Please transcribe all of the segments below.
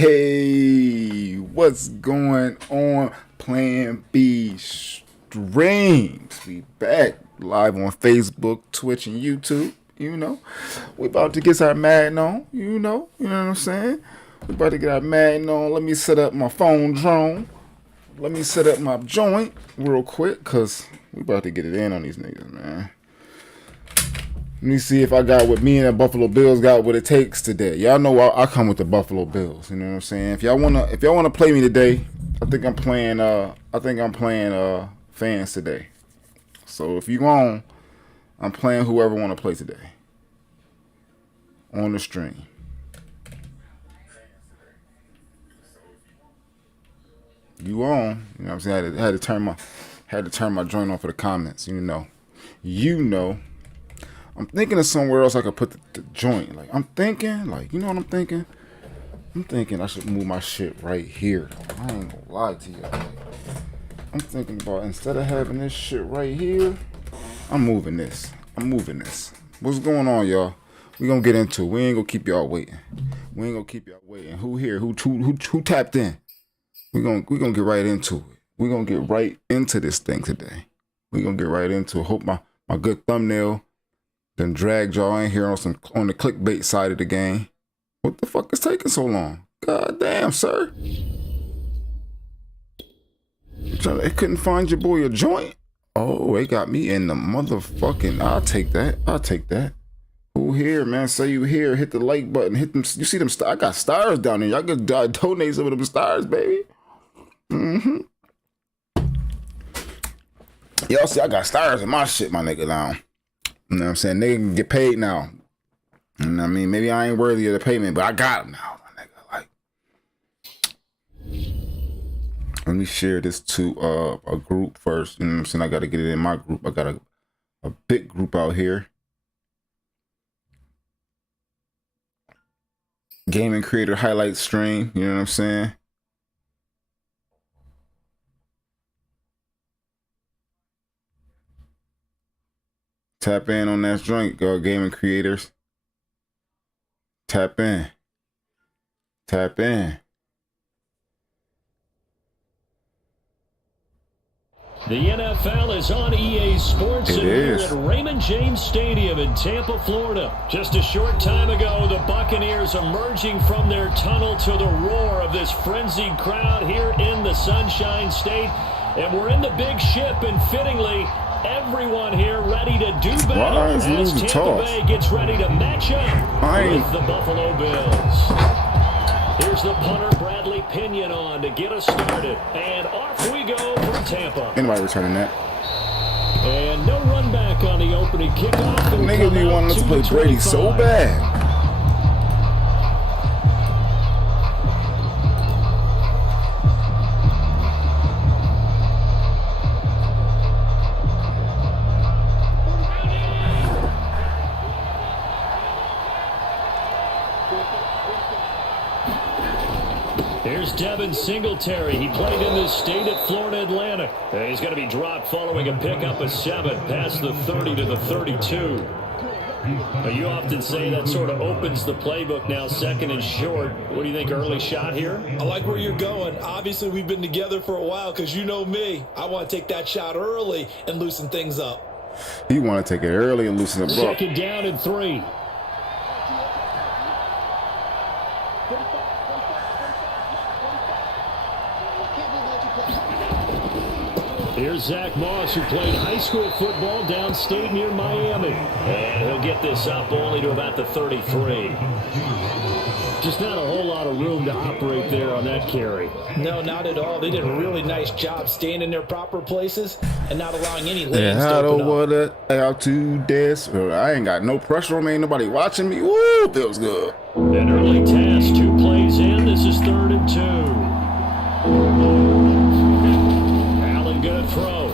Hey, what's going on? Plan B streams. We back live on Facebook, Twitch, and YouTube. We about to get our Madden on. You know what I'm saying? We about to get our Madden on. Let me set up my phone drone. Let me set up my joint real quick, cause we about to get it in on these niggas, man. Let me see if I got what me and the Buffalo Bills got what it takes today. Y'all know I come with the Buffalo Bills. You know what I'm saying? If y'all wanna play me today, I think I'm playing fans today. So if you on, I'm playing whoever wanna play today on the stream. You on? You know what I'm saying? I had to turn my joint on for the comments. You know. I'm thinking of somewhere else I could put the joint. Like, I'm thinking, you know what I'm thinking? I'm thinking I should move my shit right here. I ain't gonna lie to you. I'm thinking about, instead of having this shit right here, I'm moving this. What's going on, y'all? We gonna get into it. We ain't gonna keep y'all waiting. Who here? Who tapped in? We gonna get right into it. We gonna get right into this thing today. We gonna get right into it. Hope my good thumbnail then dragged y'all in here on the clickbait side of the game. What the fuck is taking so long? God damn, sir. They couldn't find your boy a joint? Oh, they got me in the motherfucking. I'll take that. Who here, man? Say you here. Hit the like button. Hit them. You see them stars? I got stars down there. Y'all can donate some of them stars, baby. Y'all see I got stars in my shit, my nigga, down. You know what I'm saying? Nigga can get paid now. You know what I mean? Maybe I ain't worthy of the payment, but I got him now, my nigga. Like, let me share this to a group first. You know what I'm saying? I got to get it in my group. I got a big group out here. Gaming creator highlight stream. You know what I'm saying? Tap in on that joint, go gaming creators. Tap in. The NFL is on EA Sports and here at Raymond James Stadium in Tampa, Florida. Just a short time ago, the Buccaneers emerging from their tunnel to the roar of this frenzied crowd here in the Sunshine State. And we're in the big ship, and fittingly, everyone here ready to do battle as Tampa Bay gets ready to match up with the Buffalo Bills. Here's the punter, Bradley Pinion, on to get us started. And off we go from Tampa. Anybody returning that? And no run back on the opening kickoff. Niggas be wanting us to play Brady so bad. Here's Devin Singletary. He played in this state at Florida Atlantic. He's going to be dropped following a pickup of 7 past the 30 to the 32. You often say that sort of opens the playbook now, second and short. What do you think, early shot here? I like where you're going. Obviously, we've been together for a while because you know me. I want to take that shot early and loosen things up. You want to take it early and loosen it up. Second down and 3. Here's Zach Moss, who played high school football downstate near Miami. And he'll get this up only to about the 33. Just not a whole lot of room to operate there on that carry. No, not at all. They did a really nice job staying in their proper places and not allowing any lanes to open up. I ain't got no pressure on me. Ain't nobody watching me. Woo, feels good. An early task, 2 plays in. This is 3rd and 2. Gonna throw.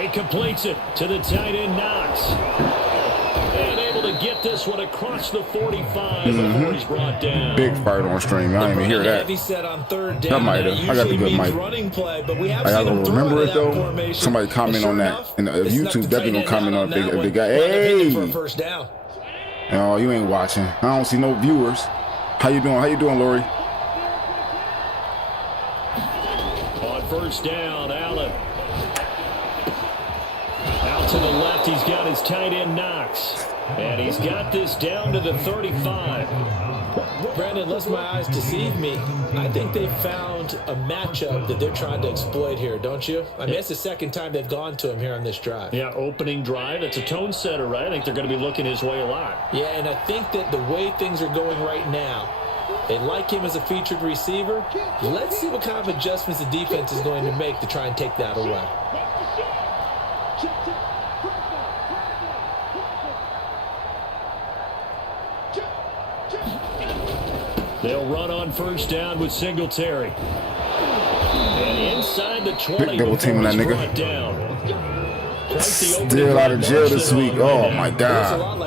He completes it to the tight end, Knox. And able to get this one across the 45 before he's brought down. Big fight on stream. I didn't even hear that. He said on 3rd down. I might have. I got the good mic. Running play, but we have I seen him remember it though. formation. Somebody comment on that. And YouTube definitely gonna comment on it if they got, for a first down. No, you ain't watching. I don't see no viewers. How you doing? How you doing, Lori? On first down, Allen. Out to the left, he's got his tight end Knox. And he's got this down to the 35. Brandon, unless my eyes deceive me, I think they found a matchup that they're trying to exploit here, don't you? I mean, it's the second time they've gone to him here on this drive. Yeah, opening drive. It's a tone setter, right? I think they're going to be looking his way a lot. Yeah, and I think that the way things are going right now, they like him as a featured receiver. Let's see what kind of adjustments the defense is going to make to try and take that away. They'll run on first down with Singletary. And inside the 20 big double team on that nigga. Still out of jail this week. Oh my God.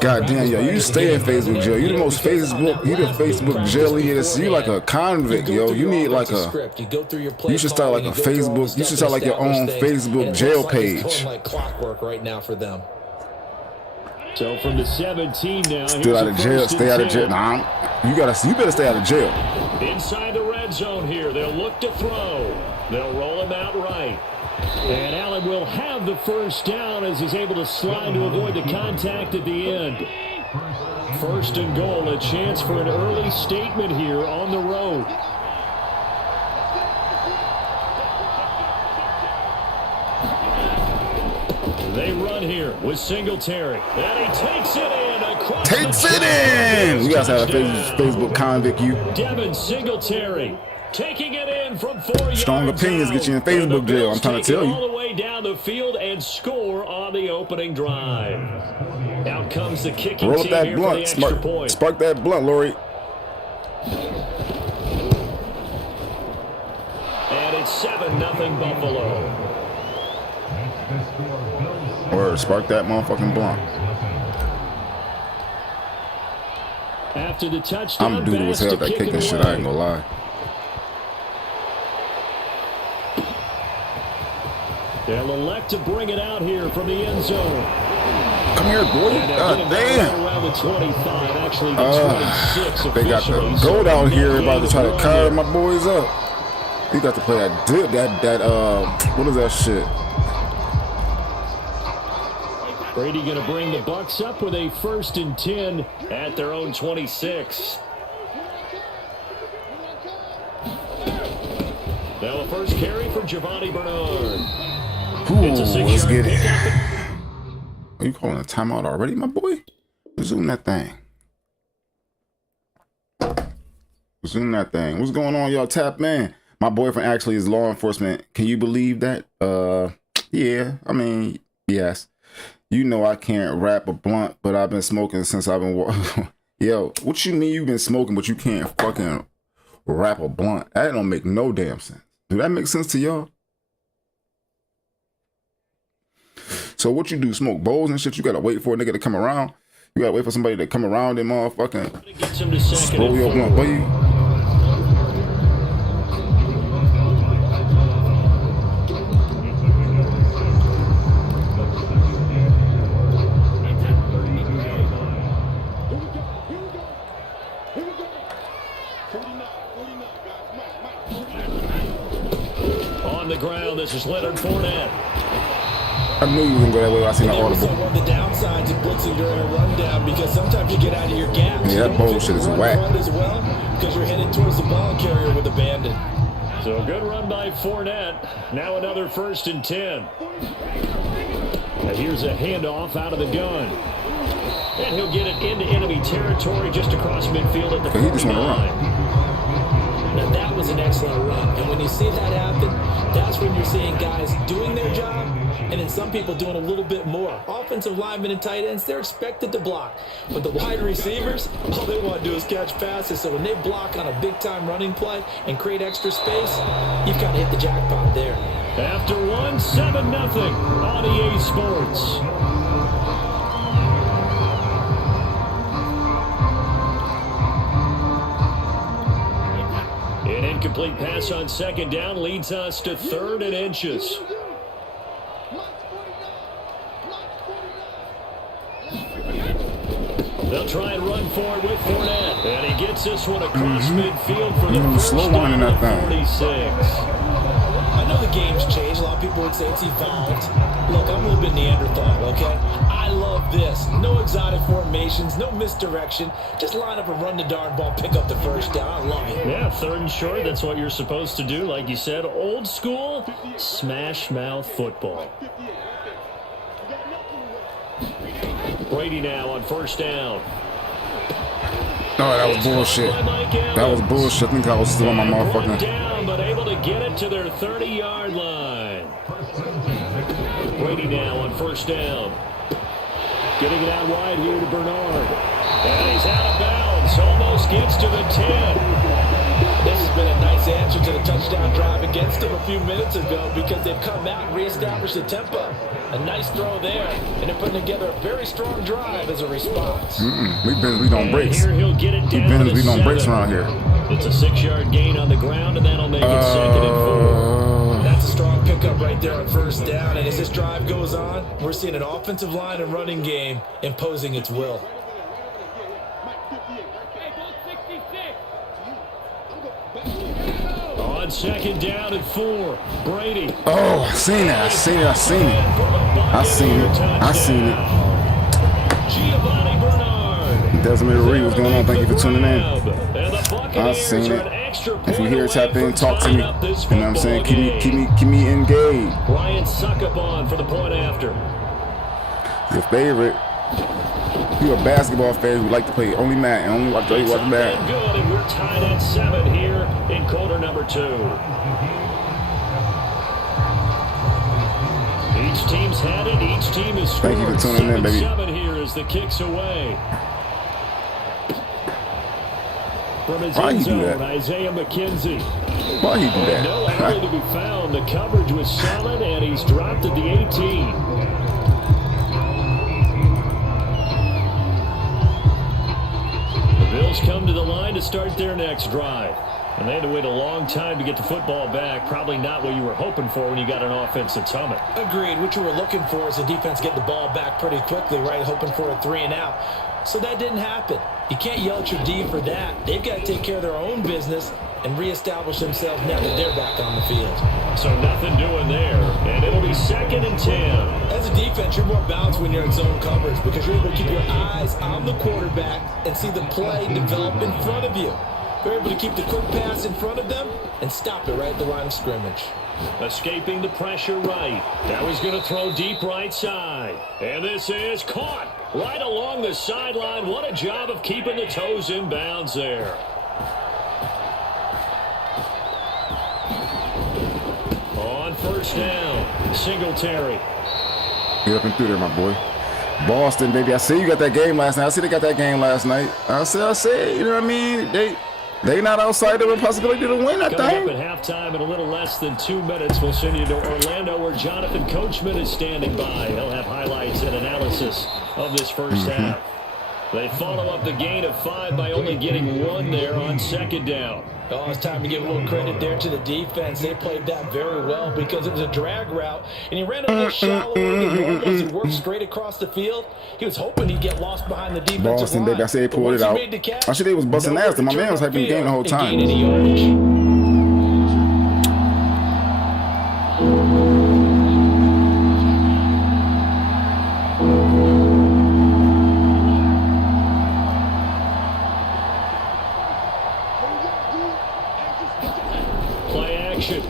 God damn, yo, you stay in Facebook jail. You the most Facebook jail leader. You like a convict, yo. You need like a. You should start like a Facebook. You should start like your own Facebook jail page. Like clockwork right now for them. So from the 17 now. Still out of jail. Stay out of jail. Nah, you better stay out of jail. Inside the red zone here. They'll look to throw. They'll roll him out right. And Allen will have the first down as he's able to slide to avoid the contact at the end. First and goal, a chance for an early statement here on the road. They run here with Singletary. And he takes it in across Takes it in! You guys have a Facebook convict, you. Devin Singletary taking it in from 4 yards. Strong opinions get you in Facebook jail, I'm trying to tell you. All the way down the field and score on the opening drive. Out comes the kicking Roll team that here blunt. for the extra point. Spark that blunt, Lori. And it's 7-0 Buffalo. Or spark that motherfucking blunt. After the touchdown, I'm doodle as hell that kicking shit, I ain't gonna lie. They'll elect to bring it out here from the end zone. Come here, boy. God damn. Around the 25, actually the 26 they got the goat out here about to try to carry my boys up. You got to play that dip, what is that shit? Brady going to bring the Bucks up with a 1st and 10 at their own 26. Now a first carry for Giovanni Bernard. Ooh, let's get it. Are you calling a timeout already, my boy? Resume that thing. Resume that thing. What's going on, y'all? Tap man. My boyfriend actually is law enforcement. Can you believe that? Yeah. I mean, yes. You know I can't rap a blunt, but I've been smoking since I've been. Yo, what you mean you've been smoking, but you can't fucking rap a blunt? That don't make no damn sense. Do that make sense to y'all? So what you do? Smoke bowls and shit? You gotta wait for a nigga to come around. You gotta wait for somebody to come around and motherfucking roll your blunt, boy. On the ground, this is Leonard Fournette. I knew you were gonna go that way when I seen the audible. One of the downsides of blitzing during a rundown, because sometimes you get out of your gap. Yeah, that bullshit is whack. As well, because you're headed towards the ball carrier with abandon. So a good run by Fournette. Now another 1st and 10. And here's a handoff out of the gun. And he'll get it into enemy territory just across midfield at the 49. Now that was an excellent run. And when you see that happen, that's when you're seeing guys doing their job and then some people doing a little bit more. Offensive linemen and tight ends, they're expected to block. But the wide receivers, all they want to do is catch passes. So when they block on a big-time running play and create extra space, you've got to hit the jackpot there. After 7-0 on EA Sports. An incomplete pass on 2nd down leads us to 3rd and inches. They'll They'll try and run forward with Fournette. And he gets this one across midfield for the first slow down winding that at thing. 46. I know the game's changed. A lot of people would say it's evolved. Look, I'm a little bit Neanderthal, okay? I love this. No exotic formations, no misdirection. Just line up and run the darn ball, pick up the first down. I love it. Yeah, 3rd and short. That's what you're supposed to do. Like you said, old school, smash mouth football. Brady now on 1st down. Oh, that was bullshit. That was bullshit. I think I was still on my motherfucking. Down, but able to get it to their 30-yard line. Brady now on 1st down. Getting it out wide here to Bernard. And he's out of bounds. Almost gets to the 10. This has been a nice answer to the touchdown drive against them a few minutes ago because they've come out and reestablished the tempo. A nice throw there, and they're putting together a very strong drive as a response. We don't breaks. Here he'll get it down We don't breaks around here. It's a 6-yard gain on the ground, and that'll make it 2nd and 4. That's a strong pickup right there on 1st down, and as this drive goes on, we're seeing an offensive line and running game imposing its will. On 2nd down and 4, Brady. Oh, I seen it. Giovanni Bernard. Desmond Reed, what's going on? Thank you for tuning in. I seen it. If you hear tap in, talk to me. You know what I'm saying? Keep me engaged. Ryan Suckabon for the point after. Your favorite. You're a basketball fan who like to play only Madden, only watch Madden. Good, and we're tied at 7 here in quarter number 2. Each team's had it. Each team is scored. Thank you for tuning in, baby. 7 here as the kick's away. From his end zone, Isaiah McKenzie. Why he do that? No alley to be found. The coverage was solid, and he's dropped at the 18. Bills come to the line to start their next drive. And they had to wait a long time to get the football back. Probably not what you were hoping for when you got an offense that's humming. Agreed. What you were looking for is the defense get the ball back pretty quickly, right? Hoping for a 3 and out. So that didn't happen. You can't yell at your D for that. They've got to take care of their own business and reestablish themselves now that they're back on the field. So nothing doing there. And it'll be 2nd and 10. As a defense, you're more balanced when you're in zone coverage because you're able to keep your eyes on the quarterback and see the play develop in front of you. They're able to keep the quick pass in front of them and stop it right at the line of scrimmage. Escaping the pressure right. Now he's going to throw deep right side. And this is caught right along the sideline. What a job of keeping the toes in bounds there. On 1st down, Singletary. Get up and through there, my boy. Boston, baby. I see you got that game last night. I see they got that game last night. I said, you know what I mean? They not outside of a possibility to win that thing. Coming up at halftime in a little less than 2 minutes, we'll send you to Orlando where Jonathan Coachman is standing by. He'll have highlights and analysis of this first half. They follow up the gain of 5 by only getting 1 there on 2nd down. Oh, it's time to give a little credit there to the defense. They played that very well because it was a drag route, and he ran a little shallower than normal as he worked straight across the field. He was hoping he'd get lost behind the defensive Boston, line. baby, I said they pulled it out. I said they was busting ass. My man was hyping the game the whole time.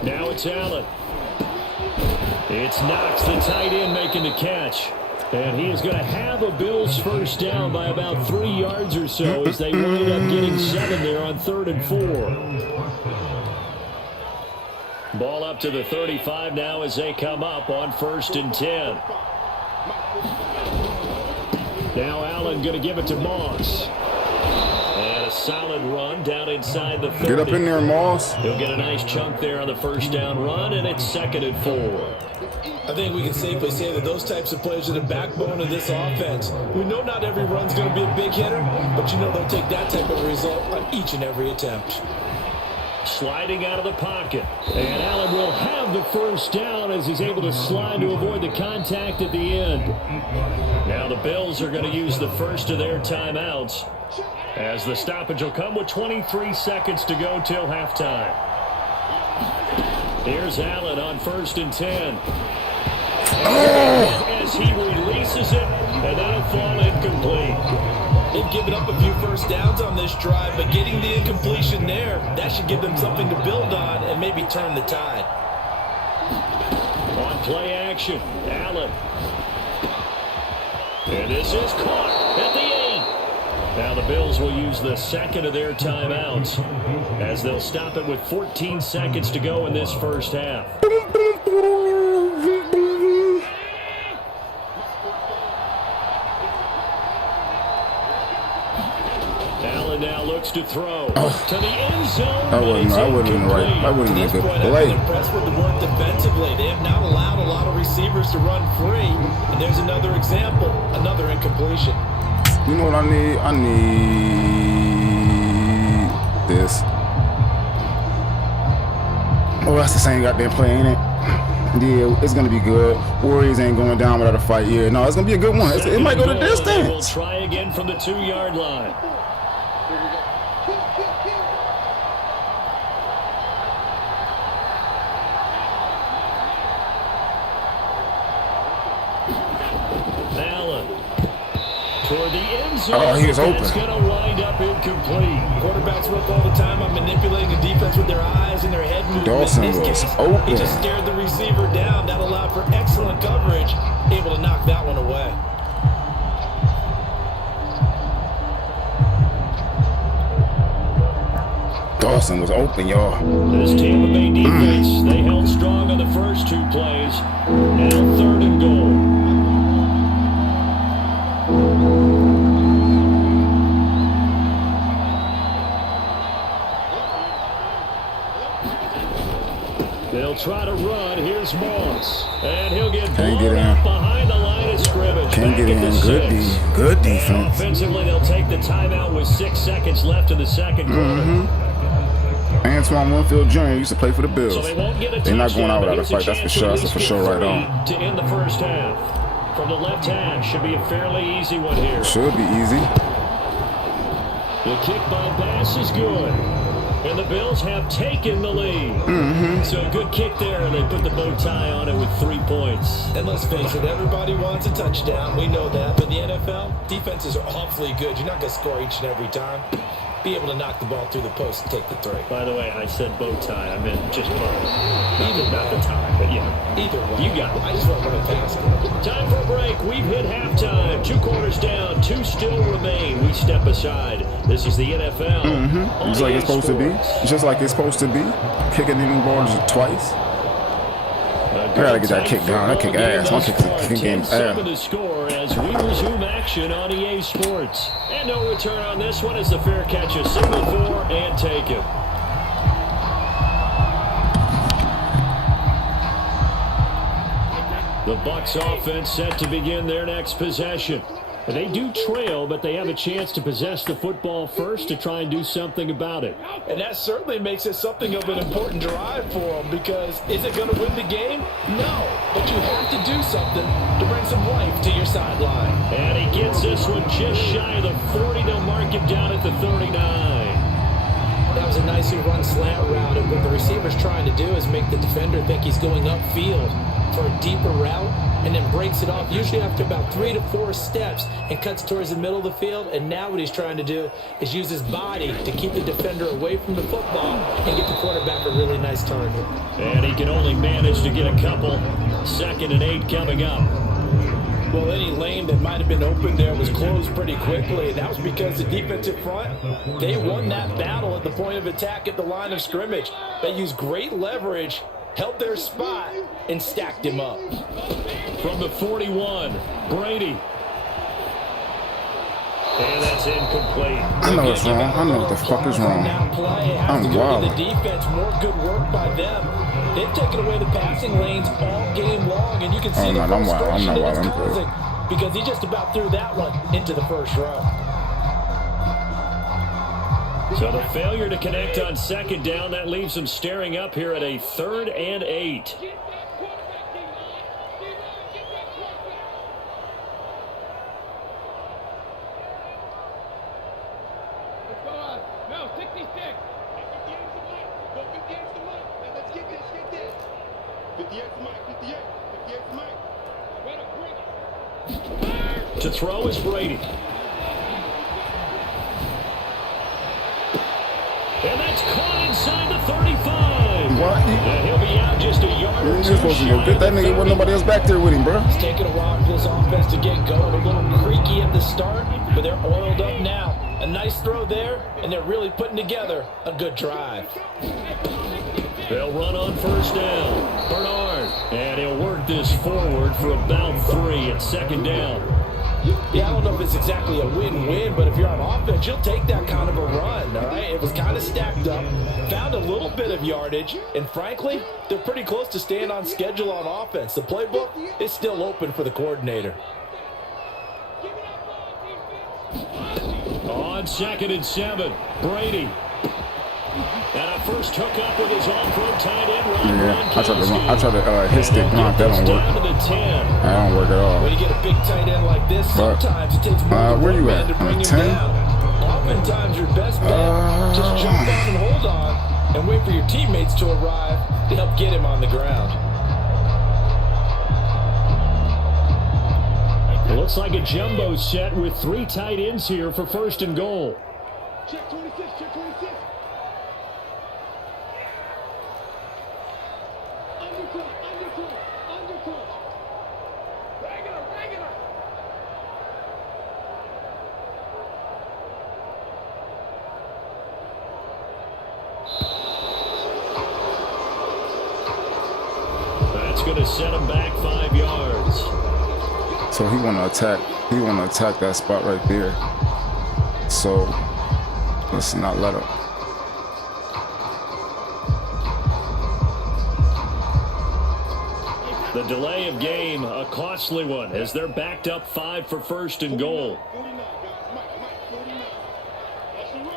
Now it's Allen. It's Knox, the tight end, making the catch. And he is going to have a Bills first down by about 3 yards or so as they wind up getting 7 there on 3rd and 4. Ball up to the 35 now as they come up on 1st and 10. Now Allen going to give it to Moss. And a solid run down inside the 30. Get up in there, Moss. He'll get a nice chunk there on the first down run, and it's 2nd and 4. I think we can safely say that those types of plays are the backbone of this offense. We know not every run's going to be a big hitter, but you know they'll take that type of result on each and every attempt. sliding out of the pocket. And Allen will have the first down as he's able to slide to avoid the contact at the end. Now the Bills are going to use the first of their timeouts, as the stoppage will come with 23 seconds to go till halftime. Here's Allen on 1st and 10. As he releases it, and that'll fall incomplete. They've given up a few first downs on this drive, but getting the incompletion there, that should give them something to build on and maybe turn the tide. On play action, Allen. And this is caught at the 8. Now the Bills will use the second of their timeouts, as they'll stop it with 14 seconds to go in this first half. Now looks to throw to the end zone. That wasn't right. That wasn't a good play. I'm impressed with the work defensively. They have not allowed a lot of receivers to run free. And there's another example, another incompletion. You know what I need? I need this. Oh, that's the same goddamn play, ain't it? Yeah, it's going to be good. Warriors ain't going down without a fight here. No, it's going to be a good one. It might go the distance. We'll try again from the 2-yard line. Toward the end zone. Oh, he was open. It's going to wind up incomplete. Quarterbacks work all the time on manipulating the defense with their eyes and their head movement. Dawson was open. He just stared the receiver down. That allowed for excellent coverage. Able to knock that one away. Dawson was open, y'all. This Tampa Bay defense, they held strong on the first 2 plays. Now 3rd and goal. They'll try to run. Here's Moss. And he'll get blown up behind the line of scrimmage. Can't get in. Good defense. Offensively, they'll take the timeout with 6 seconds left in the second quarter. Antoine Winfield Jr. used to play for the Bills. So they're not going out without a fight. That's for sure. That's for sure right on. To end the first half. From the left hand, should be a fairly easy one here. Should be easy. The kick by Bass is good. And the Bills have taken the lead. So a good kick there, and they put the bow tie on it with 3 points. And let's face it, everybody wants a touchdown. We know that. But in the NFL, defenses are awfully good. You're not going to score each and every time. Be able to knock the ball through the post and take the 3. By the way, I said bow tie. I meant just bow. Not the tie, but yeah. Either way. You got it. I just want to run it past it. Time for a break. We've hit halftime. 2 quarters down. 2 still remain. We step aside. This is the NFL. Just like it's supposed to be. Just like it's supposed to be. Kicking in the ball twice. I gotta get that kick down. That kick ass. My kick's game ass. The score as we resume action on EA Sports. And no return on this one as the fair catch is signaled for and taken. The Bucs offense set to begin their next possession. They do trail, but they have a chance to possess the football first to try and do something about it. And that certainly makes it something of an important drive for them, because is it going to win the game? No, but you have to do something to bring some life to your sideline. And he gets this one just shy of the 40. They'll mark him down at the 39. That was a nicely run slant route, and what the receiver's trying to do is make the defender think he's going upfield for a deeper route, and then breaks it off usually after about 3 to 4 steps and cuts towards the middle of the field. And now what he's trying to do is use his body to keep the defender away from the football and get the quarterback a really nice target. And he can only manage to get a couple. 2nd and 8 coming up. Well, any lane that might have been open there was closed pretty quickly, and that was because the defensive front, they won that battle at the point of attack at the line of scrimmage. They used great leverage, held their spot, and stacked him up. From the 41, Brady. And that's incomplete. I know it's wrong. I know what the fuck is wrong. I'm wild. The defense, more good work by them. They've taken away the passing lanes all game long, and you can see the frustration that it's causing, because he just about threw that one into the first row. So the failure to connect on second down, that leaves them staring up here at a 3rd and 8. To throw is Brady. And that's caught inside the 35. What? And he'll be out just a yard or two. You're supposed to go get that nigga. Wasn't nobody else back there with him, bro. It's taking a while for this offense to get going. A little creaky at the start, but they're oiled up now. A nice throw there, and they're really putting together a good drive. They'll run on 1st down. Bernard. And he'll work this forward for about 3 at 2nd down. Yeah, I don't know if it's exactly a win-win, but if you're on offense, you'll take that kind of a run, all right? It was kind of stacked up, found a little bit of yardage, and frankly, they're pretty close to staying on schedule on offense. The playbook is still open for the coordinator. On 2nd and 7, Brady. And a first hookup with his all-pro tight end, Ron. Yeah, I tried to hit stick knock. That don't work. That don't work at all. When you get a big tight end like this, sometimes it takes more than one man to bring him down. Oftentimes, your best bet, just jump on and hold on and wait for your teammates to arrive to help get him on the ground. It looks like a jumbo set with 3 tight ends here for 1st and goal. Check 26, check 26. Undercourt. Regular. That's going to set him back 5 yards. So he want to attack. He want to attack that spot right there. So let's not let him. The delay of game, a costly one, as they're backed up 5 for 1st and goal. 49, guys. Mike, 49. Watch the run.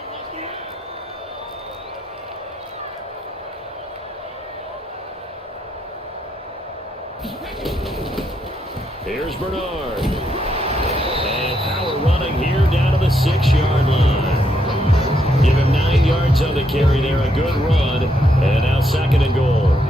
Here's Bernard. And power running here down to the 6-yard line. Give him 9 yards on the carry there, a good run. And now 2nd and goal.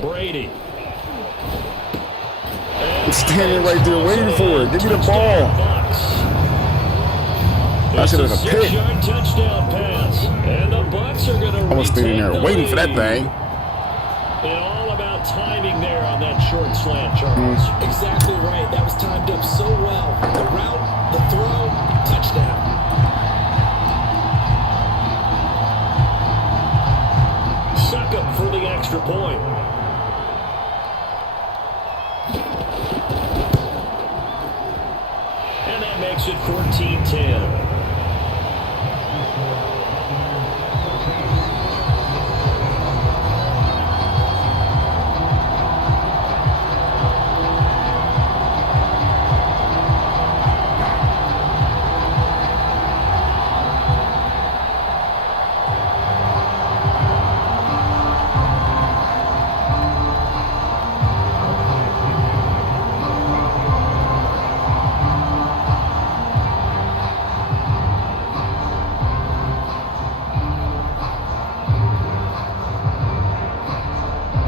Brady. I'm standing right there waiting for it. Give me the ball. I should have a pick. Touchdown pass. And the Bucs are going to I was standing there waiting for that thing. And all about timing there on that short slant, Charles. Exactly right. That was timed up so well. The route, the throw, touchdown. Suck him for the extra point. And that makes it 14-10.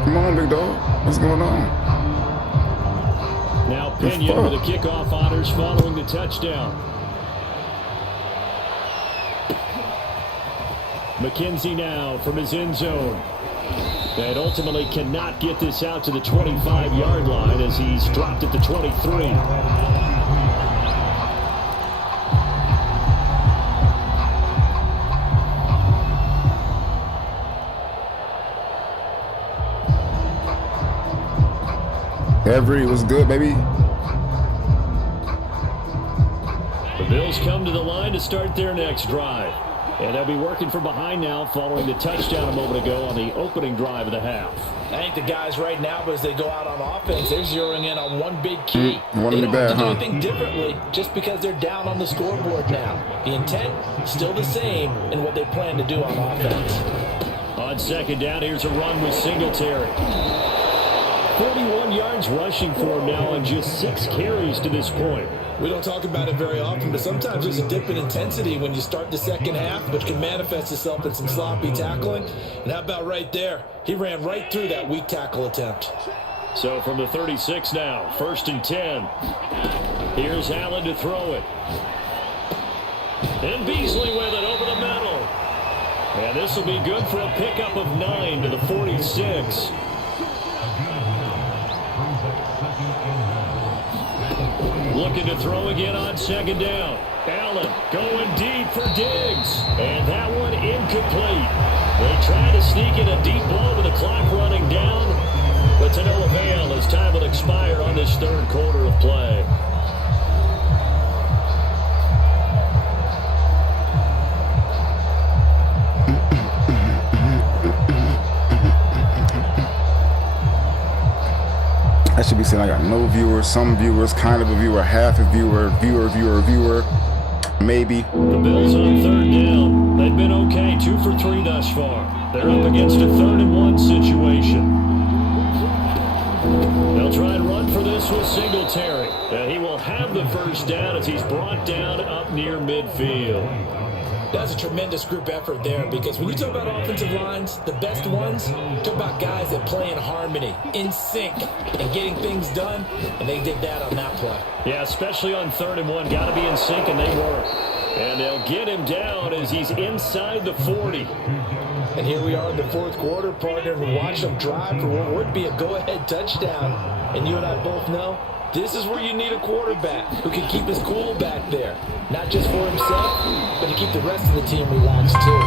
Come on, big dog. What's going on? Now Pinion with the kickoff honors following the touchdown. McKenzie now from his end zone. And ultimately cannot get this out to the 25-yard line as he's dropped at the 23. Every was good, baby. The Bills come to the line to start their next drive. And they'll be working from behind now following the touchdown a moment ago on the opening drive of the half. I think the guys right now, as they go out on offense, they're zeroing in on one big key. They don't have to do anything differently just because they're down on the scoreboard now. The intent, still the same in what they plan to do on offense. On second down, here's a run with Singletary. 41 yards rushing for him now on just 6 carries to this point. We don't talk about it very often, but sometimes there's a dip in intensity when you start the second half, which can manifest itself in some sloppy tackling. And how about right there? He ran right through that weak tackle attempt. So from the 36 now, 1st and 10. Here's Allen to throw it. And Beasley with it over the middle. And this will be good for a pickup of 9 to the 46. Looking to throw again on second down. Allen going deep for Diggs. And that one incomplete. They try to sneak in a deep blow with the clock running down. But to no avail as time will expire on this third quarter of play. I should be saying I got no viewers, some viewers, kind of a viewer, half a viewer, viewer, maybe. The Bills on third down. They've been okay, 2 for 3 thus far. They're up against a 3rd and 1 situation. They'll try and run for this with Singletary. He will have the first down as he's brought down up near midfield. That's a tremendous group effort there, because when you talk about offensive lines, the best ones, talk about guys that play in harmony, in sync, and getting things done, and they did that on that play. Yeah, especially on 3rd and 1. Got to be in sync, and they were. And they'll get him down as he's inside the 40. And here we are in the 4th quarter, partner, and watch them drive for what would be a go-ahead touchdown. And you and I both know this is where you need a quarterback who can keep his cool back there. Not just for himself, but to keep the rest of the team relaxed too.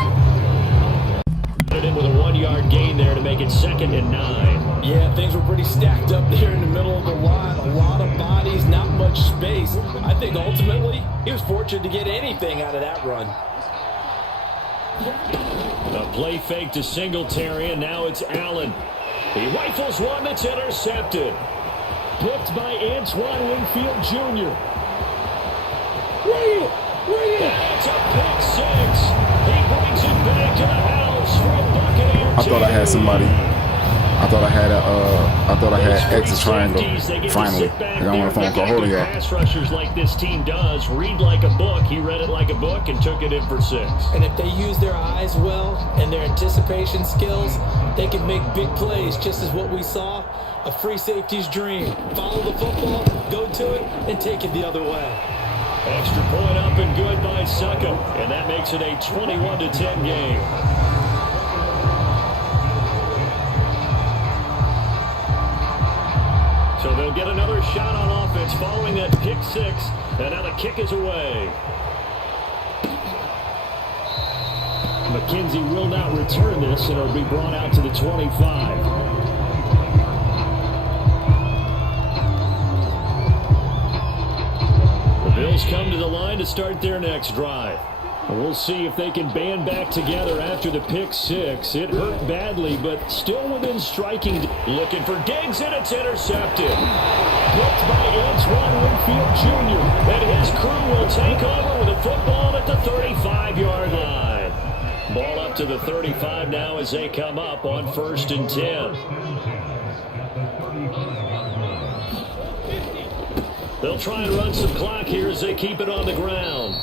Put it in with a 1-yard gain there to make it 2nd and 9. Yeah, things were pretty stacked up there in the middle of the line. A lot of bodies, not much space. I think ultimately he was fortunate to get anything out of that run. A play fake to Singletary, and now it's Allen. He rifles one that's intercepted. Booked by Antoine Winfield Jr. That's a pick 6. He brings it back to the house for a Buccaneer. I thought I had somebody. I thought I had exit triangle. Finally, I got on the phone call. Hold it, pass rushers like this team does read like a book. He read it like a book and took it in for 6. And if they use their eyes well and their anticipation skills, they can make big plays, just as what we saw. A free safety's dream. Follow the football, go to it, and take it the other way. Extra point up and good by Succo. And that makes it a 21-10 game. So they'll get another shot on offense following that pick 6. And now the kick is away. McKenzie will not return this, and it'll be brought out to the 25. Bills come to the line to start their next drive. We'll see if they can band back together after the pick 6. It hurt badly, but still within striking. Looking for Diggs, and it's intercepted. Booked by Antoine Winfield Jr. And his crew will take over with a football at the 35-yard line. Ball up to the 35 now as they come up on 1st and 10. They'll try and run some clock here as they keep it on the ground.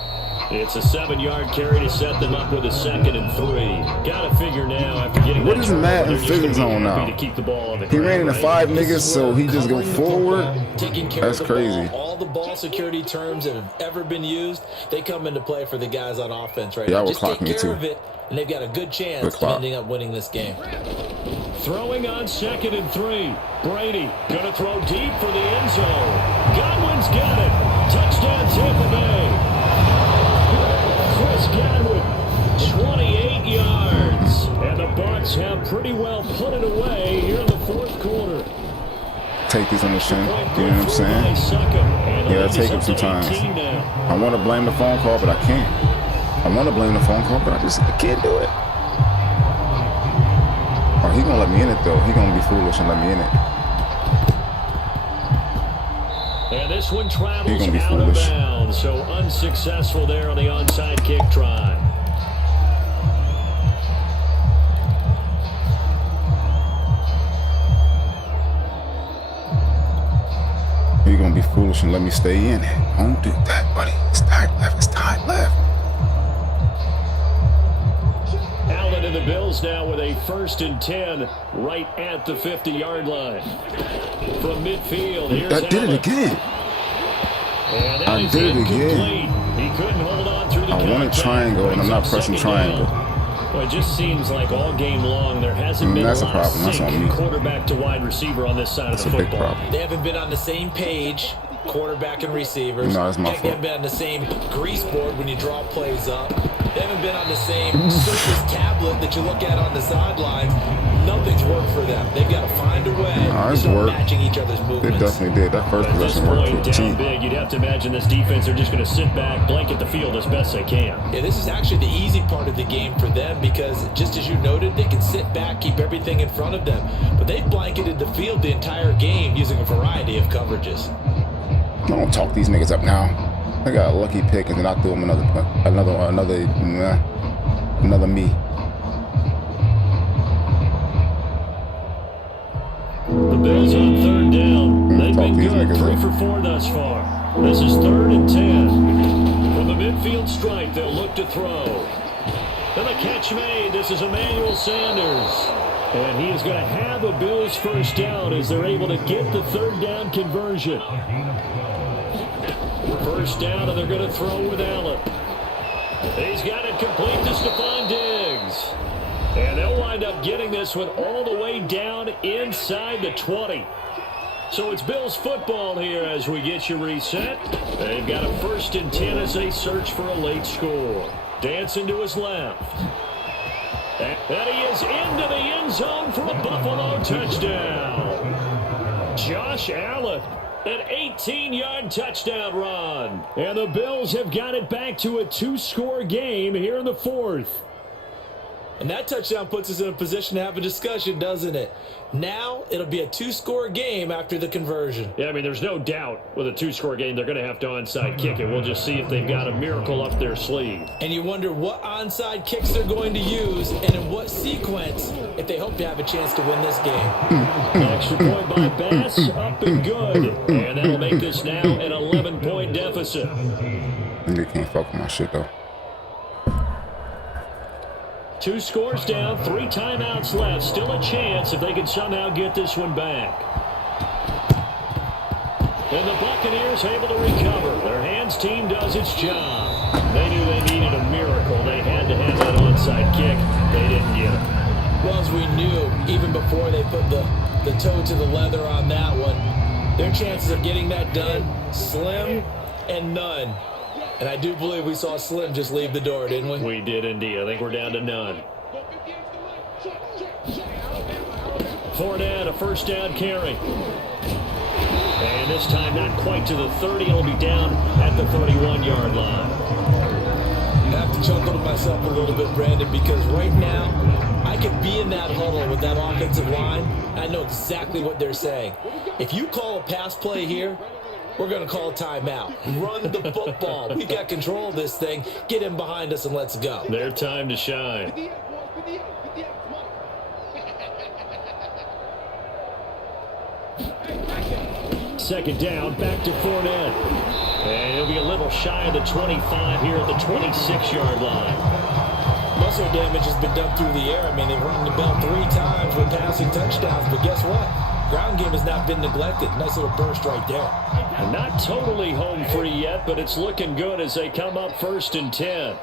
It's a 7-yard carry to set them up with a 2nd and 3. Got to figure now after getting what is Madden physics on now? To keep the ball on the he ran into 5 niggas, so he just go forward. Taking care That's of the crazy. Ball. All the ball security terms that have ever been used, they come into play for the guys on offense right yeah, now. I would Just clock take me care too. of it, and they've got a good chance of ending up winning this game. Throwing on 2nd and 3. Brady going to throw deep for the end zone. Godwin's got it. Touchdown Tampa Bay. Chris Godwin, 28 yards. And the Bucs have pretty well put it away here in the 4th quarter. take these on the chin. You know what I'm saying? Yeah, I take them sometimes. I want to blame the phone call, but I can't. I want to blame the phone call, but I can't do it. Oh, he gonna let me in it though. He gonna be foolish and let me in it. And this one travels out of bounds, so unsuccessful there on the onside kick try. You're gonna be foolish and let me stay in it. Don't do that, buddy. It's tight left. It's tight left. Allen and the Bills now with a 1st and 10 right at the 50-yard line. From midfield, here's I did it again. I did it again. He couldn't hold on through the I wanted triangle, and I'm not pressing triangle. Well, it just seems like all game long there hasn't been a lot of sync quarterback to wide receiver on this side of the football. That's a big problem. They haven't been on the same page, quarterback and receivers. No, that's my fault. They haven't been on the same grease board when you draw plays up. They haven't been on the same surface tablet that you look at on the sidelines. Nothing's worked for them. They've got to find a way to start matching each other's movements. It definitely did. That first possession worked with the team. Big, you'd have to imagine this defense are just going to sit back, blanket the field as best they can. Yeah, this is actually the easy part of the game for them because, just as you noted, they can sit back, keep everything in front of them. But they've blanketed the field the entire game using a variety of coverages. I don't talk these niggas up now. I got a lucky pick, and then I threw him another me. The Bills on 3rd down. They've been good, 3 for 4 thus far. This is 3rd and 10. From the midfield strike, they'll look to throw. And the catch made. This is Emmanuel Sanders. And he is going to have a Bills 1st down as they're able to get the 3rd down conversion. 1st down, and they're going to throw with Allen. He's got it complete to Stephon Diggs. And they'll wind up getting this one all the way down inside the 20. So it's Bills football here as we get you reset. They've got a 1st and 10 as they search for a late score. Dancing to his left. And he is into the end zone for a Buffalo touchdown. Josh Allen. An 18-yard touchdown run. And the Bills have got it back to a 2-score game here in the 4th. And that touchdown puts us in a position to have a discussion, doesn't it? Now, it'll be a 2-score game after the conversion. Yeah, I mean, there's no doubt with a 2-score game, they're going to have to onside kick it. We'll just see if they've got a miracle up their sleeve. And you wonder what onside kicks they're going to use and in what sequence if they hope to have a chance to win this game. Extra point by Bass, up and good. And that'll make this now an 11-point deficit. You can't fuck with my shit, though. 2 scores down, 3 timeouts left. Still a chance if they can somehow get this one back. And the Buccaneers able to recover. Their hands team does its job. They knew they needed a miracle. They had to have that onside kick. They didn't get it. Well, as we knew, even before they put the toe to the leather on that one, their chances of getting that done, slim and none. And I do believe we saw Slim just leave the door, didn't we? We did indeed. I think we're down to none. Fournette, a 1st down carry. And this time not quite to the 30. It'll be down at the 31-yard line. I have to chuckle to myself a little bit, Brandon, because right now I could be in that huddle with that offensive line. I know exactly what they're saying. If you call a pass play here, we're going to call a timeout. Run the football. We've got control of this thing. Get him behind us and let's go. Their time to shine. 2nd down, back to Fournette. And he'll be a little shy of the 25 here at the 26-yard line. Muscle damage has been done through the air. I mean, they've rung the bell 3 times with passing touchdowns, but guess what? Ground game has not been neglected. Nice little burst right there. And not totally home free yet, but it's looking good as they come up 1st and 10.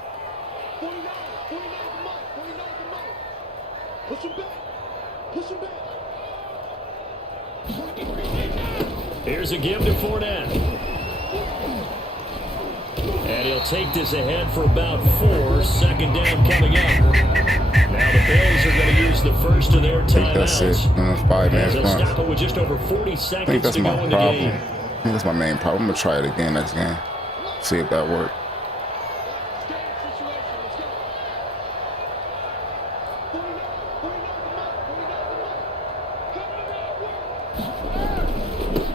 Push him back. Push him back. Here's a give to Fournette. And he'll take this ahead for about 4. Second down coming up. Now the Bills are going to use the first of their timeouts. I think that's it. 5 minutes. They'll stop it with just over 40 seconds to go in the game. I think that's my main problem. I'm going to try it again next game. See if that works.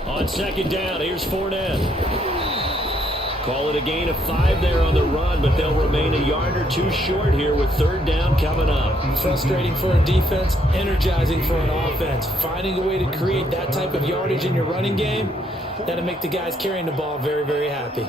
On second down, here's Fournette. Call it a gain of 5 there on the run, but they'll remain a yard or 2 short here with third down coming up. Frustrating for a defense, energizing for an offense. Finding a way to create that type of yardage in your running game, that'll make the guys carrying the ball very, very happy.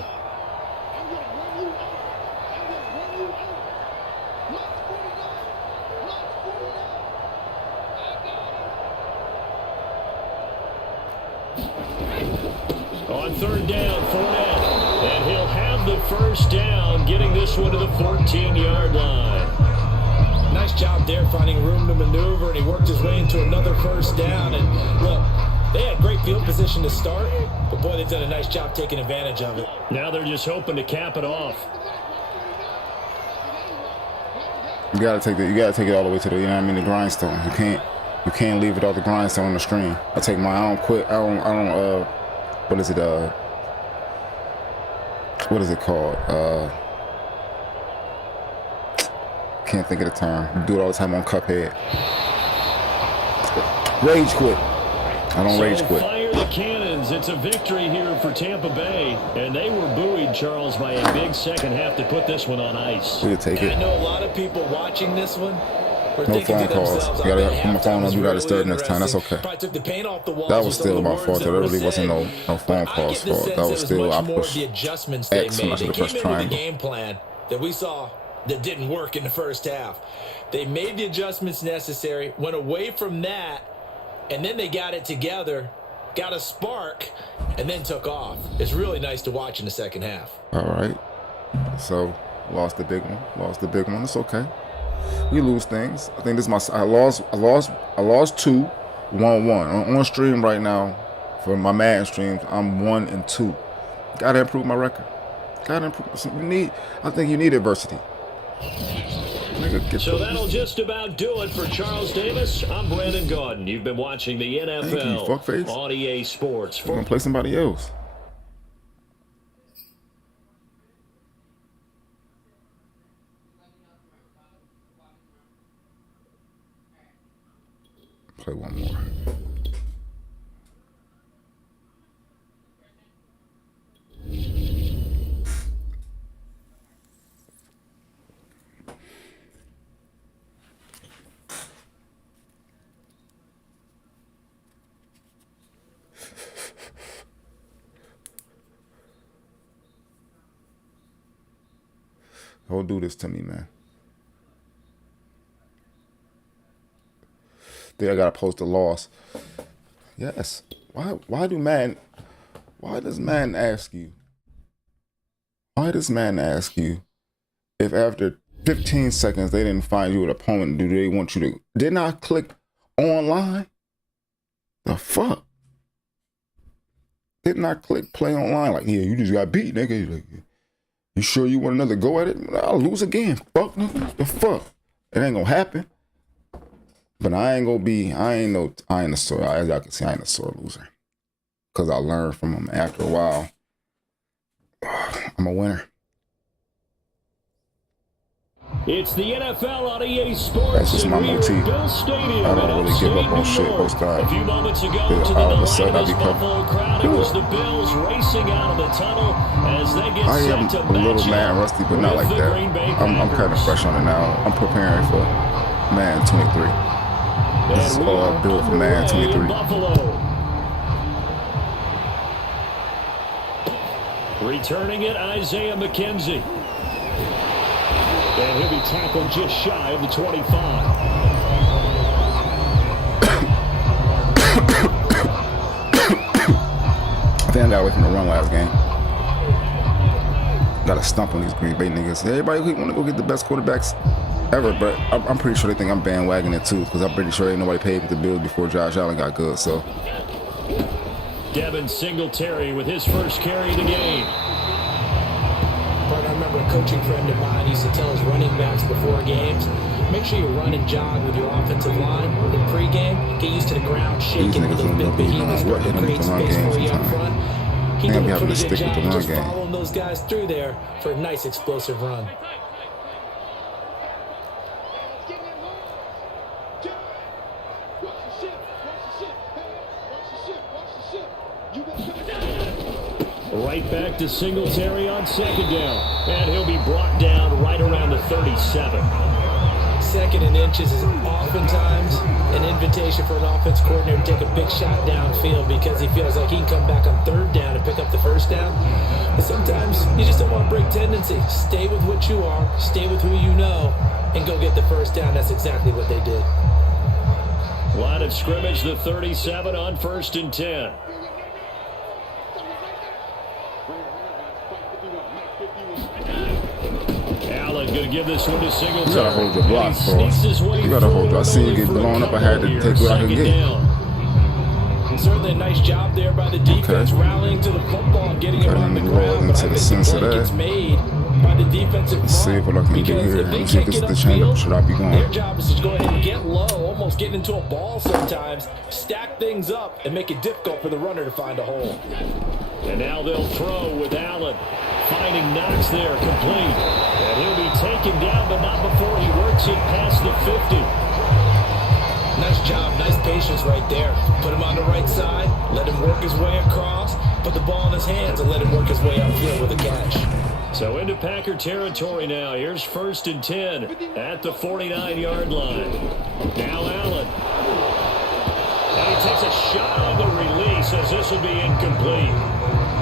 On third down, Fournette. And he'll have the first down, getting this one to the 14-yard line. Nice job there finding room to maneuver, and he worked his way into another first down. And look, they had great field position to start, but boy, they've done a nice job taking advantage of it. Now they're just hoping to cap it off. You gotta take it all the way to the, you know what I mean, the grindstone. You can't leave it off the grindstone on the screen. I take my, I don't quit. I don't what is it? What is it called? Can't think of the term. You do it all the time on Cuphead. Rage quit. I don't rage quit. Fire the cannons. It's a victory here for Tampa Bay, and they were buoyed, Charles, by a big second half to put this one on ice. We'll take it. I know a lot of people watching this one. No phone calls. You gotta put my phone on. You gotta disturb next time. That's okay. That was still my fault. There really wasn't no phone calls fault. That was still I pushed X when I should have pressed triangle. Game plan that we saw that didn't work in the first half. They made the adjustments necessary, went away from that, and then they got it together, got a spark, and then took off. It's really nice to watch in the second half. All right. So lost the big one. Lost the big one. It's okay. We lose things. I think this is my. I lost 2, 1-1 on stream right now. For my Madden streams, I'm 1-2. Gotta improve my record. Gotta improve. I think you need adversity. So that'll just about do it for Charles Davis. I'm Brandon Gaudin. You've been watching the NFL on EA Sports. We're gonna play somebody else. Play one more. Don't do this to me, man. Think I gotta post a loss. Yes. Why does man ask you? Why does man ask you if after 15 seconds they didn't find you an opponent, do they want you to did not click online? The fuck? Did not click play online? Like, yeah, you just got beat, nigga. Like, you sure you want another go at it? I'll lose again. Fuck, nigga. The fuck? It ain't gonna happen. But I ain't a sore, as y'all can see, I ain't a sore loser. Because I learned from them after a while. I'm a winner. It's the NFL on EA Sports. That's just my motif. I don't really give up on shit most times. A few moments ago, to the all of a sudden I Buffalo crowd, it was the Bills racing out of the tunnel as they get I set am to a little match mad up rusty, but not with like the that. Green Bay I'm kind of Packers. fresh on it now. I'm preparing for Madden 23. This is all built for Madden 23. Buffalo. Returning it, Isaiah McKenzie. And he'll be tackled just shy of the 25. I think I got away from the run last game. Got a stump on these Green Bay niggas. Everybody want to go get the best quarterbacks ever, but I'm pretty sure they think I'm bandwagoning it too, because I'm pretty sure ain't nobody paid with the Bills before Josh Allen got good. So Devin Singletary with his first carry of the game. coaching friend of mine used to tell his running backs before games, make sure you run and jog with your offensive line in pregame. Get used to the ground shaking a little bit. Behemoths going to create space for you up front. He did a pretty good job just following those guys through there for a nice explosive run. Right back to Singletary on second down. And he'll be brought down right around the 37. Second and inches is oftentimes an invitation for an offense coordinator to take a big shot downfield because he feels like he can come back on third down and pick up the first down. But sometimes you just don't want to break tendency. Stay with what you are, stay with who you know, and go get the first down. That's exactly what they did. Line of scrimmage, the 37 on 1st and 10. Allen going to give this one to Singletary. You gotta hold your block, bro. You gotta hold your. I seen you get blown up. I had to take what I could get. Certainly a nice job there by the defense, rallying to the football and getting him on the ground. But I think the play gets made by the defensive front. Let's see what I can do here. If they Let's see if can't this is get the changeup. Should I be going? Their job is to go ahead and get low, almost get into a ball sometimes, stack things up, and make it difficult for the runner to find a hole. And now they'll throw with Allen. Finding Knox there, complete. And he'll be taken down, but not before he works it past the 50. Nice job, nice patience right there. Put him on the right side, let him work his way across, put the ball in his hands, and let him work his way upfield with a catch. So into Packer territory now. Here's 1st and 10 at the 49-yard line. Now Allen. And he takes a shot on the release as this will be incomplete.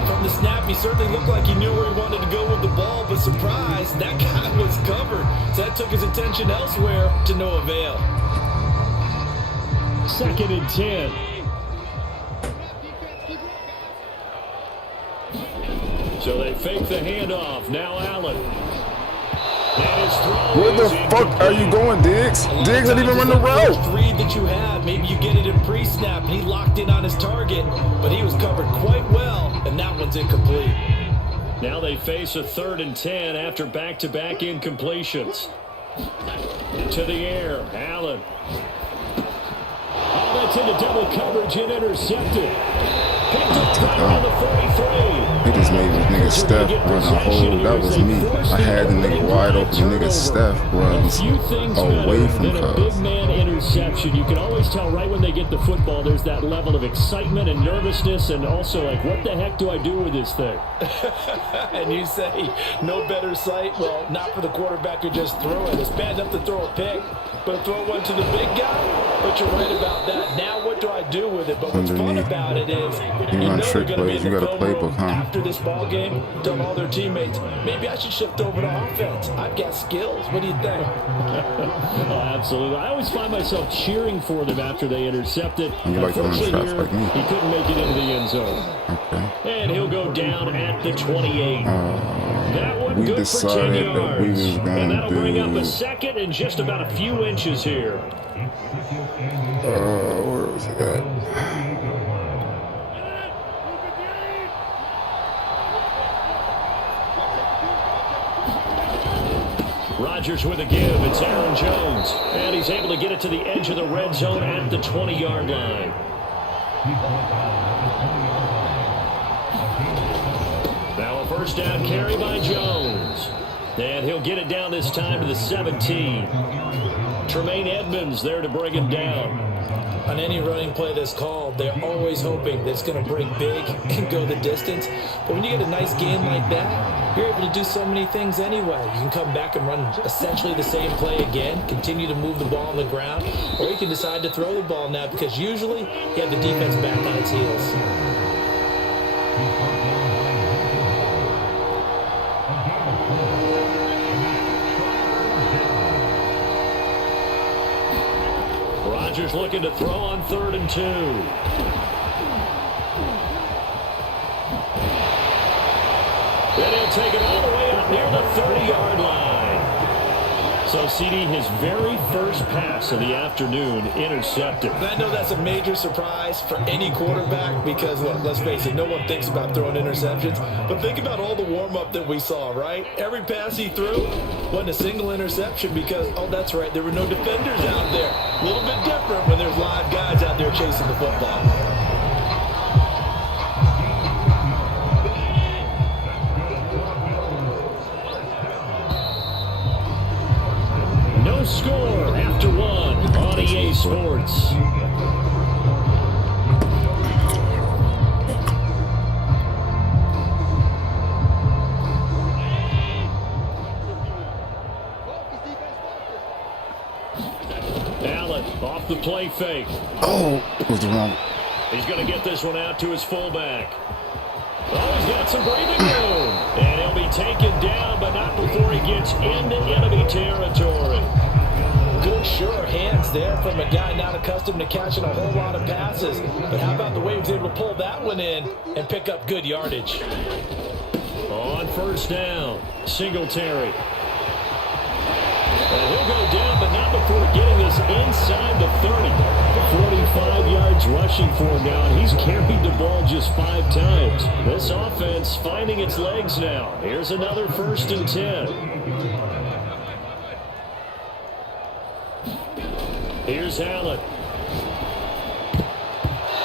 From the snap, he certainly looked like he knew where he wanted to go with the ball, but surprise, that guy was covered. So that took his attention elsewhere to no avail. 2nd and 10. So they fake the handoff. Now Allen. Where the fuck are you going, Diggs? Diggs didn't even run the route. First read that you have, maybe you get it in pre-snap, and he locked in on his target, but he was covered quite well, and that one's incomplete. Now they face a 3rd and 10 after back-to-back incompletions. To the air, Allen. Oh, that's into double coverage and intercepted. Picked up right around the 43. He just made this nigga Steph run a hole. That was me. I had the nigga wide open. The nigga Steph runs away from Cubs. A big man interception. You can always tell right when they get the football, there's that level of excitement and nervousness, and also like, what the heck do I do with this thing? And you say, no better sight? Well, not for the quarterback who just threw it. It's bad enough to throw a pick, but throw one to the big guy? But you're right about that. Now what do I do with it? But what's fun about it is, you run trick plays. You got a playbook, huh? After this ball game, tell all their teammates, maybe I should shift over to offense. I've got skills. What do you think? Oh, absolutely. I always find myself cheering for them after they intercept it. You like throwing shots like me. He couldn't make it into the end zone. Okay. And he'll go down at the 28. That one we good decided for 10 yards. that we was going to and that'll bring up a 2nd and just about a few inches here. Where was it at? Rodgers with a give. It's Aaron Jones. And he's able to get it to the edge of the red zone at the 20-yard line. Now a 1st down carry by Jones. And he'll get it down this time to the 17. Tremaine Edmonds there to bring him down. On any running play that's called, they're always hoping that it's going to break big and go the distance. But when you get a nice game like that, you're able to do so many things anyway. You can come back and run essentially the same play again, continue to move the ball on the ground, or you can decide to throw the ball now because usually you have the defense back on its heels. Rodgers looking to throw on 3rd and 2. Then he'll take it all the way up near the 30-yard line. So, CD, his very first pass of the afternoon intercepted. And I know that's a major surprise for any quarterback because, look, let's face it, no one thinks about throwing interceptions. But think about all the warm-up that we saw, right? Every pass he threw wasn't a single interception because, oh, that's right, there were no defenders out there. A little bit different when there's live guys out there chasing the football. No score after one on EA Sports. Allen off the play fake. Oh, it was the wrong. He's going to get this one out to his fullback. Oh, he's got some breathing room. And he'll be taken down, but not before he gets into enemy territory. Good, sure hands there from a guy not accustomed to catching a whole lot of passes. But how about the way he was able to pull that one in and pick up good yardage? On first down, Singletary. And he'll go down, but not before getting this inside the 30. 45 yards rushing for him now, and he's carried the ball just 5 times. This offense finding its legs now. Here's another 1st and 10. Here's Allen.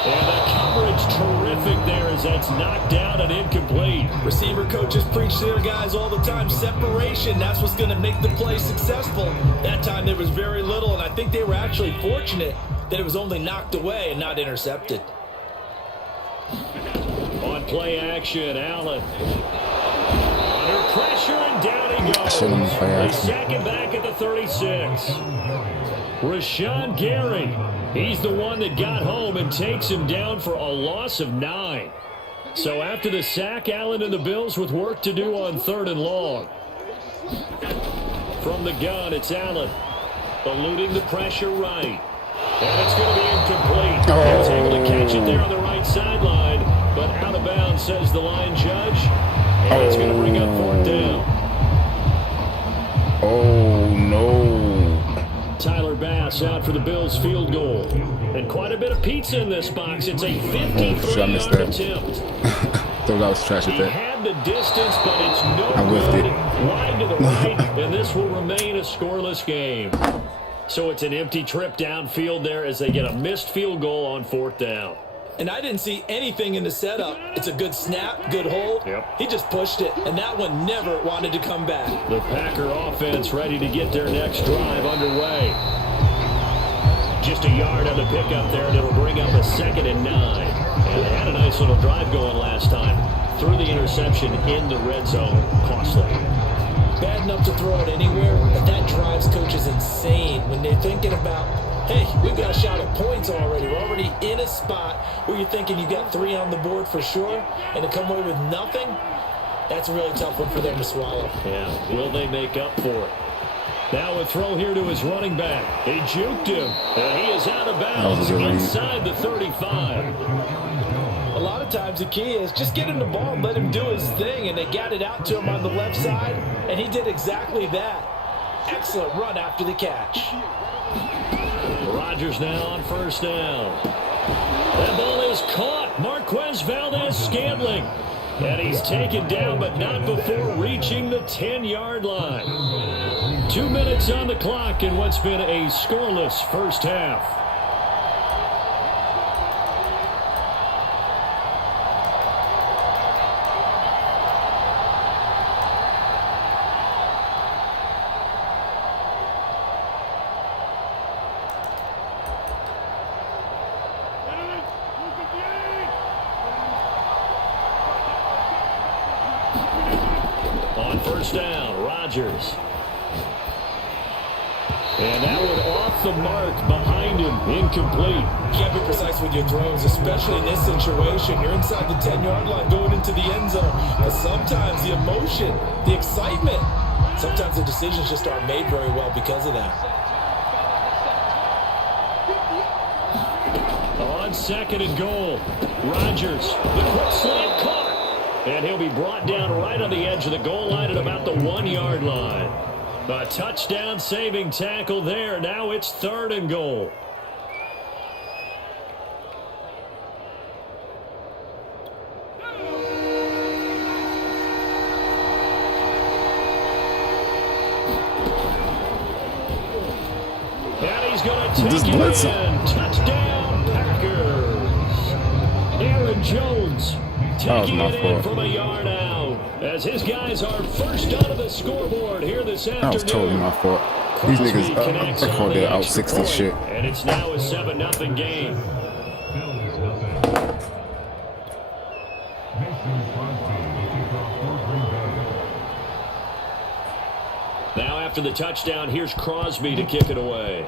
And the coverage terrific there as that's knocked down and incomplete. Receiver coaches preach to their guys all the time. Separation, that's what's going to make the play successful. That time there was very little, and I think they were actually fortunate that it was only knocked away and not intercepted. On play action, Allen. Under pressure, and down he goes. They sack him back at the 36. Rashawn Gary. He's the one that got home and takes him down for a loss of 9. So after the sack, Allen and the Bills with work to do on 3rd and long. From the gun, it's Allen. Eluding the pressure right. And it's going to be incomplete. He was able to catch it there on the right sideline, but out of bounds, says the line judge. And it's going to bring up 4th down. Oh, no. Tyler Bass out for the Bills field goal. And quite a bit of pizza in this box. It's a 53-yard attempt. Thought I was trash at He that. had the distance, but it's no I whiffed good. it. Wide to the right, and this will remain a scoreless game. So it's an empty trip downfield there as they get a missed field goal on 4th down. And I didn't see anything in the setup. It's a good snap, good hold. Yep. He just pushed it, and that one never wanted to come back. The Packer offense ready to get their next drive underway. Just a yard on the pickup there, and it'll bring up a 2nd and 9. And they had a nice little drive going last time. Threw the interception in the red zone. Costly. Bad enough to throw it anywhere, but that drives coaches insane when they're thinking about, hey, we've got a shot at points already. We're already in a spot where you're thinking you got 3 on the board for sure, and to come away with nothing, that's a really tough one for them to swallow. Yeah, will they make up for it? Now a throw here to his running back. They juked him, and he is out of bounds inside the 35. A lot of times the key is just get him the ball and let him do his thing, and they got it out to him on the left side, and he did exactly that. Excellent run after the catch. Rodgers now on 1st down. That ball is caught. Marquez Valdez-Scantling. And he's taken down, but not before reaching the 10-yard line. 2 minutes on the clock in what's been a scoreless first half. On 1st down, Rodgers. And that one off the mark behind him, incomplete. You can't be precise with your throws, especially in this situation. You're inside the 10-yard line going into the end zone. But sometimes the emotion, the excitement, sometimes the decisions just aren't made very well because of that. On 2nd and goal, Rodgers, the quick slant caught. And he'll be brought down right on the edge of the goal line at about the 1-yard line. A touchdown saving tackle there. Now it's 3rd and goal. And he's going to take it in. Touchdown, Packers. Aaron Jones taking it in from a yard out. As his guys are first out of the scoreboard here this afternoon. That was totally my fault. These niggas, I called that out 60 shit. And it's now a 7-0 game. Now after the touchdown, here's Crosby to kick it away.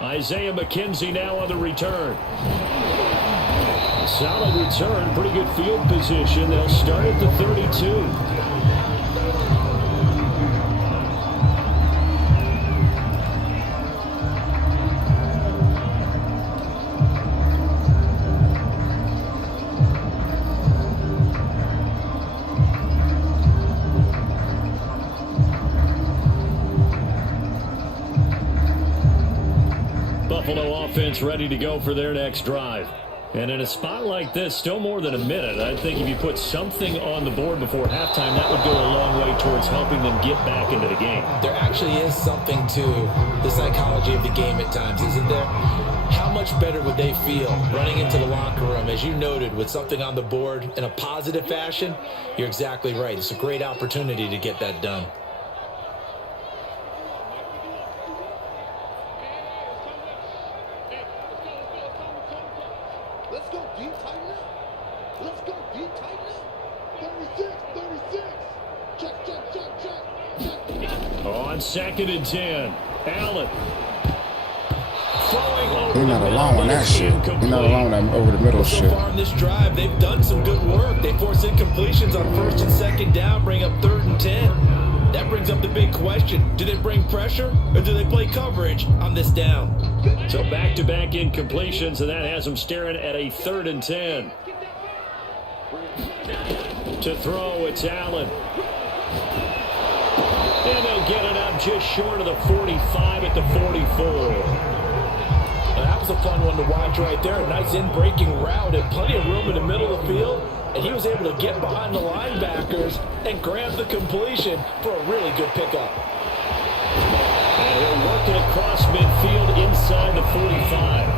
Isaiah McKenzie now on the return. Solid return, pretty good field position. They'll start at the 32. Buffalo offense ready to go for their next drive. And in a spot like this, still more than a minute, I think if you put something on the board before halftime, that would go a long way towards helping them get back into the game. There actually is something to the psychology of the game at times, isn't there? How much better would they feel running into the locker room, as you noted, with something on the board in a positive fashion? You're exactly right. It's a great opportunity to get that done. Let's go deep, tighten up. Let's go deep, tighten up. 36, 36. Check. On 2nd and 10, Allen. They're not allowing that shit. They're not allowing that over the middle shit. So far in this drive, they've done some good work. They force incompletions on 1st and 2nd down, bring up 3rd and 10. That brings up the big question. Do they bring pressure or do they play coverage on this down? So back-to-back incompletions, and that has them staring at a 3rd and 10. To throw, it's Allen. And they'll get it up just short of the 45 at the 44. That was a fun one to watch right there. A nice in-breaking route and plenty of room in the middle of the field. And he was able to get behind the linebackers and grab the completion for a really good pickup. And he'll work it across midfield inside the 45.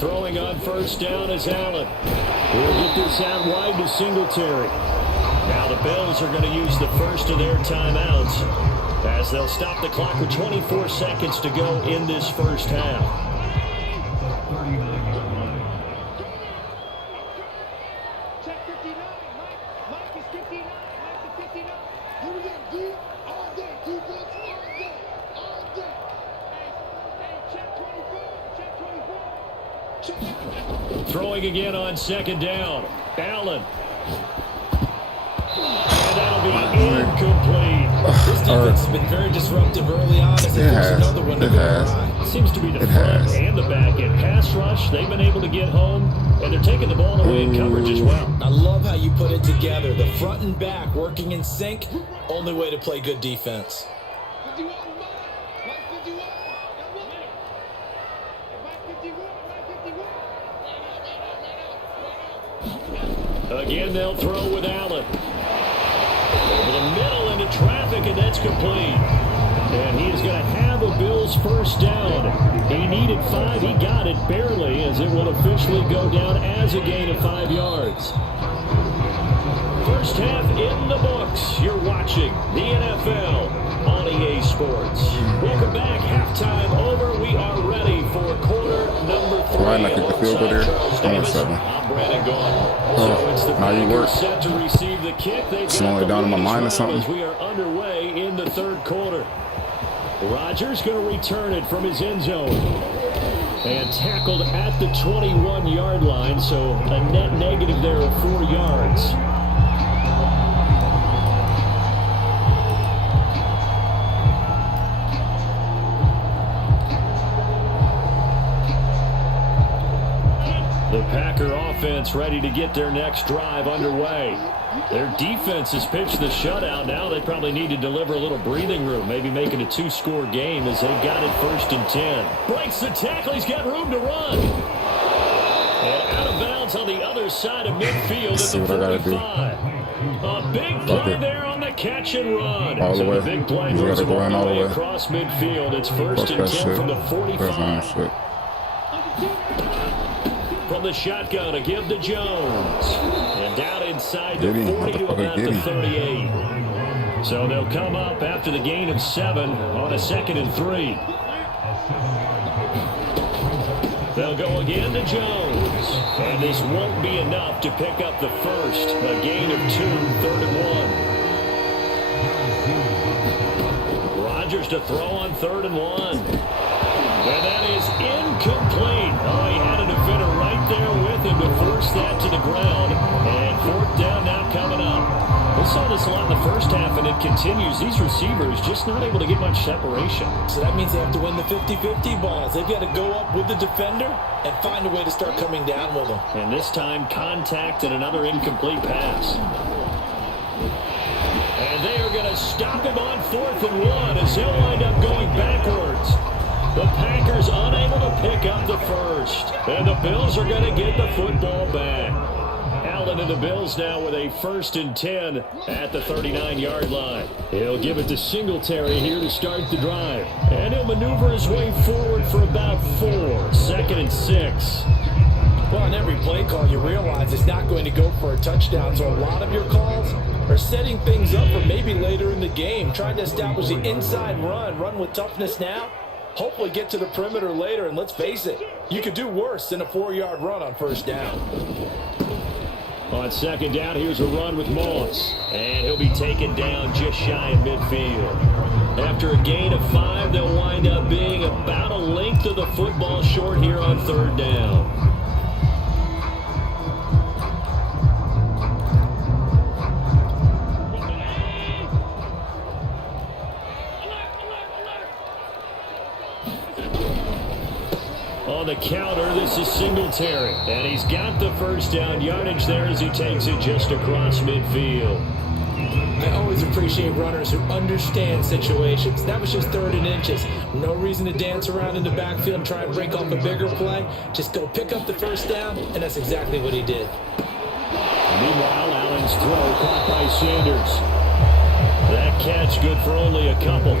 Throwing on 1st down is Allen. We'll get this out wide to Singletary. Now the Bills are going to use the first of their timeouts as they'll stop the clock with 24 seconds to go in this first half. Check 59. Mike is 59. Mike is 59. Here we go. Deep all day. Defense all day. Hey, check 24. Check 24. Throwing again on 2nd down. Allen. And that'll be incomplete. This defense has been very disruptive early on as they force another one to go by. Seems to be the front and the back end. Pass rush, they've been able to get home, and they're taking the ball away in coverage as well. I love how you put it together. The front and back working in sync. Only way to play good defense. 51. Mike 51. Mike 51. Again, they'll throw with Allen. Over the middle into traffic, and that's complete. And he is going to have a Bills first down. He needed 5. He got it barely, as it will officially go down as a gain of 5 yards. First half in the books. You're watching the NFL on EA Sports. Welcome back. Halftime over. We are ready for quarter number 3. Right, like the field goal there. I'm Brandon Gaughan. So it's the Packers set to receive the kick. They've slowing it down in my mind or something. As we are underway in the 3rd quarter. Rodgers going to return it from his end zone. And tackled at the 21-yard line, so a net negative there of 4 yards. offense ready to get their next drive underway. Their defense has pitched the shutout. Now they probably need to deliver a little breathing room, maybe make it a 2-score game as they've got it 1st and 10. Breaks the tackle. He's got room to run. And out of bounds on the other side of midfield at the 45. A big play there on the catch and run. All the way. The big play moves him all the way across midfield. It's 1st and 10 from the 45. From the shotgun to give to Jones. And down inside the 40 to about the 38. So they'll come up after the gain of 7 on a 2nd and 3. They'll go again to Jones. And this won't be enough to pick up the first. A gain of 2, 3rd and 1. Rodgers to throw on 3rd and 1. And that is incomplete. Oh, he had a defender right there with him to force that to the ground. And 4th down now coming up. We saw this a lot in the first half, and it continues. These receivers just not able to get much separation. So that means they have to win the 50-50 balls. They've got to go up with the defender and find a way to start coming down with them. And this time, contact and another incomplete pass. And they are going to stop him on 4th and 1 as he'll wind up going backwards. The Packers unable to pick up the first. And the Bills are going to get the football back. Allen and the Bills now with a 1st and 10 at the 39-yard line. He'll give it to Singletary here to start the drive. And he'll maneuver his way forward for about 4. 2nd and 6. Well, on every play call, you realize it's not going to go for a touchdown. So a lot of your calls are setting things up for maybe later in the game. Trying to establish the inside run with toughness now. Hopefully get to the perimeter later. And let's face it, you could do worse than a 4-yard run on 1st down. On 2nd down, here's a run with Moss. And he'll be taken down just shy of midfield. After a gain of 5, they'll wind up being about a length of the football short here on 3rd down. On the counter, this is Singletary. And he's got the 1st down yardage there as he takes it just across midfield. I always appreciate runners who understand situations. That was just 3rd and inches. No reason to dance around in the backfield and try and break off a bigger play. Just go pick up the 1st down, and that's exactly what he did. Meanwhile, Allen's throw caught by Sanders. That catch good for only a couple.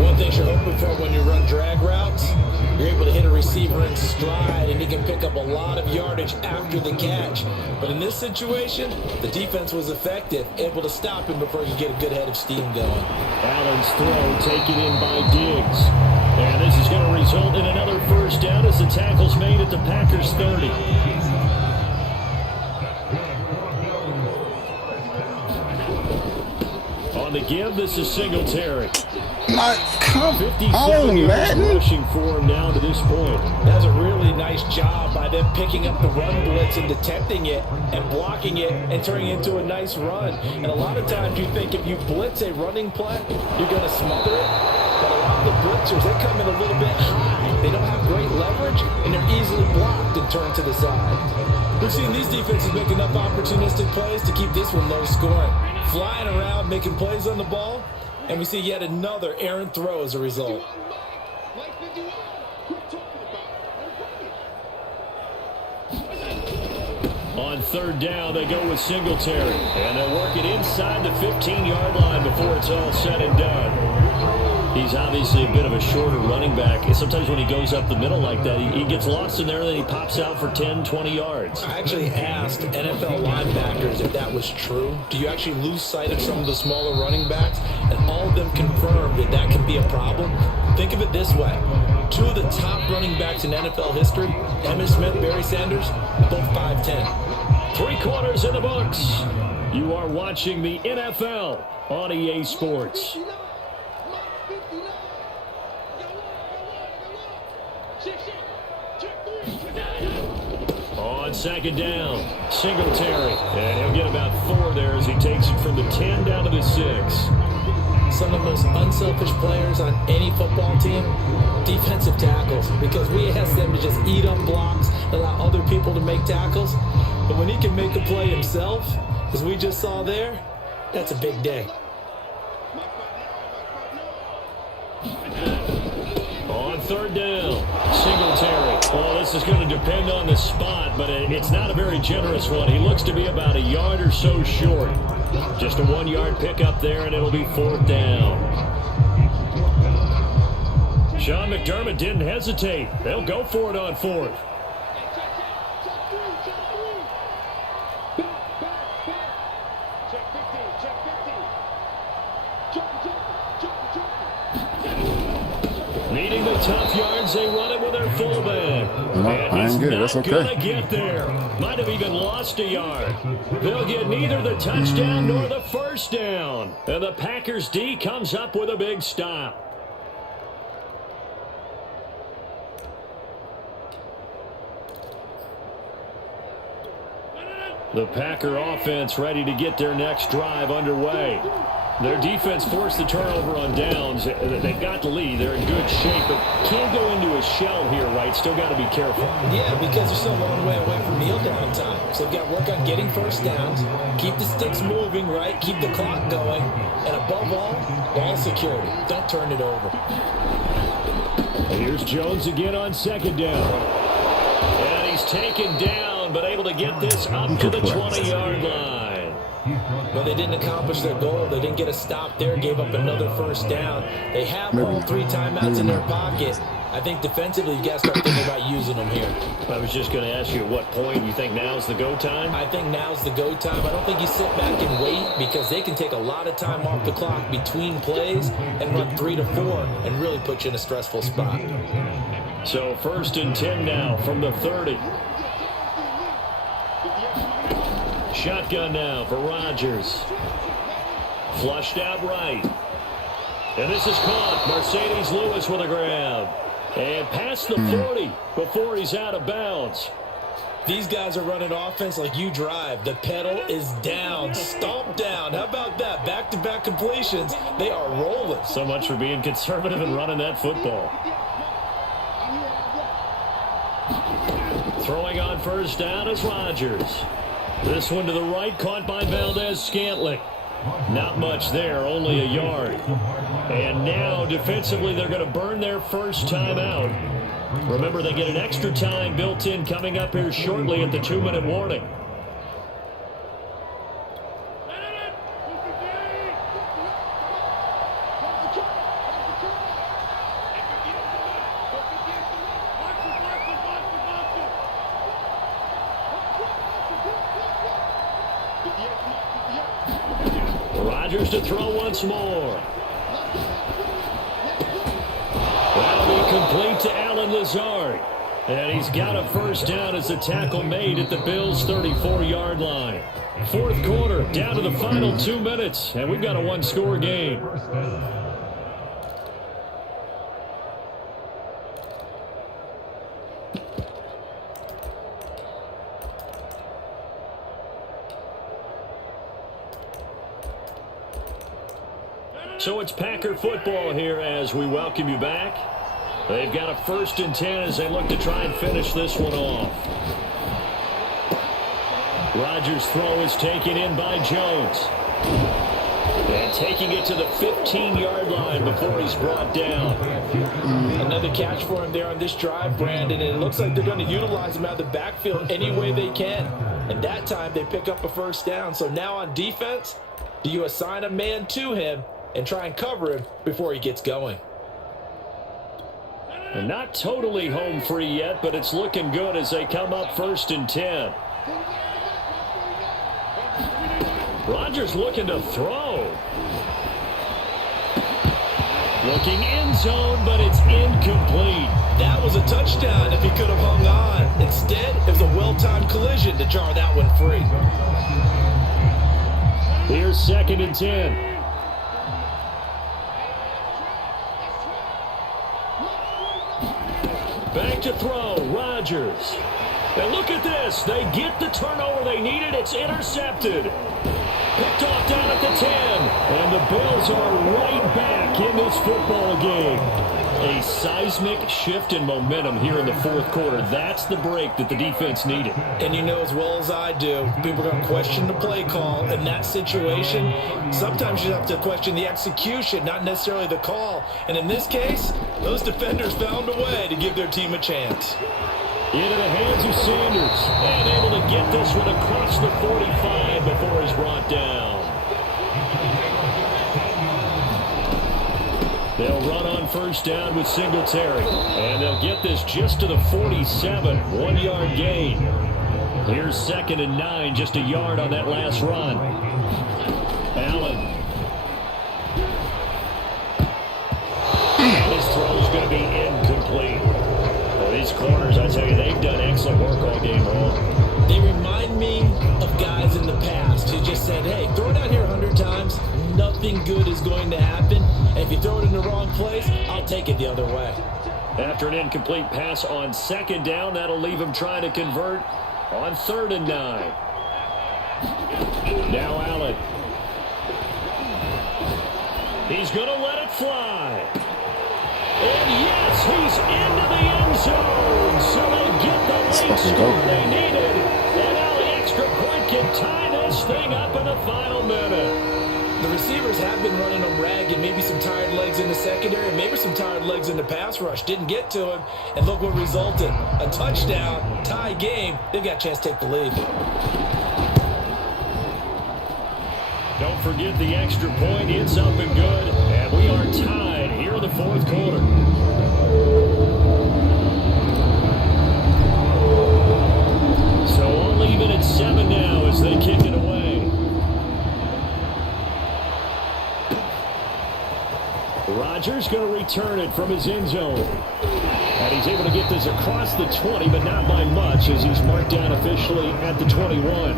One thing you're hoping for when you run drag routes, you're able to hit a receiver in stride, and he can pick up a lot of yardage after the catch. But in this situation, the defense was effective, able to stop him before he could get a good head of steam going. Allen's throw taken in by Diggs. And this is going to result in another 1st down as the tackle's made at the Packers' 30. On the give, this is Singletary. Come 57 on, yards Madden. rushing for him now to this point. That's a really nice job by them picking up the run blitz and detecting it and blocking it and turning it into a nice run. And a lot of times you think if you blitz a running play, you're going to smother it. But a lot of the blitzers, they come in a little bit high. They don't have great leverage, and they're easily blocked and turned to the side. We've seen these defenses make enough opportunistic plays to keep this one low scoring. Flying around, making plays on the ball, and we see yet another errant throw as a result. On 3rd down, they go with Singletary. And they'll work it inside the 15-yard line before it's all said and done. He's obviously a bit of a shorter running back. And sometimes when he goes up the middle like that, he gets lost in there, and then he pops out for 10, 20 yards. I actually asked NFL linebackers if that was true. Do you actually lose sight of some of the smaller running backs? And all of them confirmed that that can be a problem. Think of it this way. 2 of the top running backs in NFL history, Emmitt Smith, Barry Sanders, both 5'10". 3 quarters in the books. You are watching the NFL on EA Sports. On 2nd down, Singletary. And he'll get about 4 there as he takes it from the 10 down to the 6. Some of the most unselfish players on any football team, defensive tackles, because we ask them to just eat up blocks, allow other people to make tackles. But when he can make a play himself, as we just saw there, that's a big day. On third down, Singletary. Well, this is going to depend on the spot, but it's not a very generous one. He looks to be about a yard or so short. Just a 1-yard pickup there, and it'll be 4th down. Sean McDermott didn't hesitate. They'll go for it on 4th. Needing the tough yards, they run it with their fullback. No, I didn't get it. That's okay. Gonna get there. Might have even lost a yard. They'll get neither the touchdown nor the first down. And the Packers D comes up with a big stop. The Packer offense ready to get their next drive underway. Their defense forced the turnover on downs. They've got the lead. They're in good shape, but can't go into a shell here, right? Still got to be careful. Yeah, because they're still a long way away from kneel down time. So they've got to work on getting first downs, keep the sticks moving, right? Keep the clock going. And above all, ball security. Don't turn it over. Here's Jones again on 2nd down. And he's taken down, but able to get this up to the 20-yard line. Well, they didn't accomplish their goal. They didn't get a stop there, gave up another first down. They have all 3 timeouts in their pocket. I think defensively, you got to start thinking about using them here. I was just going to ask you at what point you think now's the go time? I think now's the go time. I don't think you sit back and wait because they can take a lot of time off the clock between plays and run 3 to 4 and really put you in a stressful spot. So 1st and 10 now from the 30. Shotgun now for Rodgers. Flushed out right. And this is caught. Mercedes Lewis with a grab. And past the 40 before he's out of bounds. These guys are running offense like you drive. The pedal is down, stomp down. How about that? Back-to-back completions. They are rolling. So much for being conservative and running that football. Throwing on first down is Rodgers. This one to the right, caught by Valdez-Scantling. Not much there, only a yard. And now, defensively, they're going to burn their first time out. Remember, they get an extra time built in coming up here shortly at the 2-minute warning. Rodgers to throw once more. That'll be complete to Allen Lazard. And he's got a first down as the tackle made at the Bills' 34-yard line. 4th quarter, down to the final 2 minutes, and we've got a 1-score game. So it's Packer football here as we welcome you back. They've got a 1st and 10 as they look to try and finish this one off. Rodgers' throw is taken in by Jones. And taking it to the 15-yard line before he's brought down. Another catch for him there on this drive, Brandon, and it looks like they're going to utilize him out of the backfield any way they can. And that time they pick up a first down. So now on defense, do you assign a man to him and try and cover him before he gets going? And not totally home free yet, but it's looking good as they come up 1st and 10. Rodgers looking to throw. Looking end zone, but it's incomplete. That was a touchdown if he could have hung on. Instead, it was a well-timed collision to jar that one free. Here's 2nd and 10. Back to throw, Rodgers. And look at this. They get the turnover they needed. It's intercepted. Picked off down at the 10. And the Bills are right back in this football game. A seismic shift in momentum here in the fourth quarter. That's the break that the defense needed. And you know as well as I do, people are going to question the play call in that situation. Sometimes you have to question the execution, not necessarily the call. And in this case, those defenders found a way to give their team a chance. Into the hands of Sanders. And able to get this one across the 45 before he's brought down. They'll run on first down with Singletary. And they'll get this just to the 47. 1-yard gain. Here's 2nd and 9. Just a yard on that last run. Allen. And his throw's going to be incomplete. Well, these corners, I tell you, they've done excellent work all game long. They remind me of guys in the past who just said, hey, throw it out here 100 times. Nothing good is going to happen. And if you throw it in the wrong place, I'll take it the other way. After an incomplete pass on 2nd down, that'll leave him trying to convert on 3rd and 9. Now Allen. He's going to let it fly. And yes, he's into the end zone. So they get the late score they needed. And now the extra point can tie this thing up in the final minute. The receivers have been running them ragged, maybe some tired legs in the secondary, maybe some tired legs in the pass rush. Didn't get to him, and look what resulted. A touchdown, tie game. They've got a chance to take the lead. Don't forget the extra point. It's up and good, and we are tied here in the fourth quarter. So all even at 7 now as they kick it away. Rodgers going to return it from his end zone. And he's able to get this across the 20, but not by much as he's marked down officially at the 21.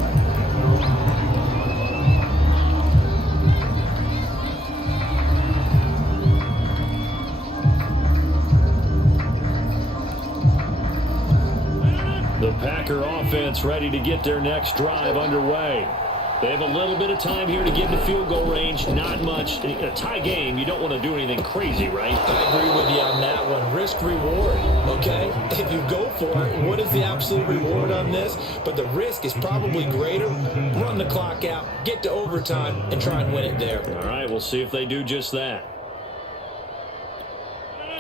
The Packer offense ready to get their next drive underway. They have a little bit of time here to get to field goal range. Not much. In a tie game, you don't want to do anything crazy, right? I agree with you on that one. Risk reward, okay? If you go for it, what is the absolute reward on this? But the risk is probably greater. Run the clock out, get to overtime, and try and win it there. All right, we'll see if they do just that.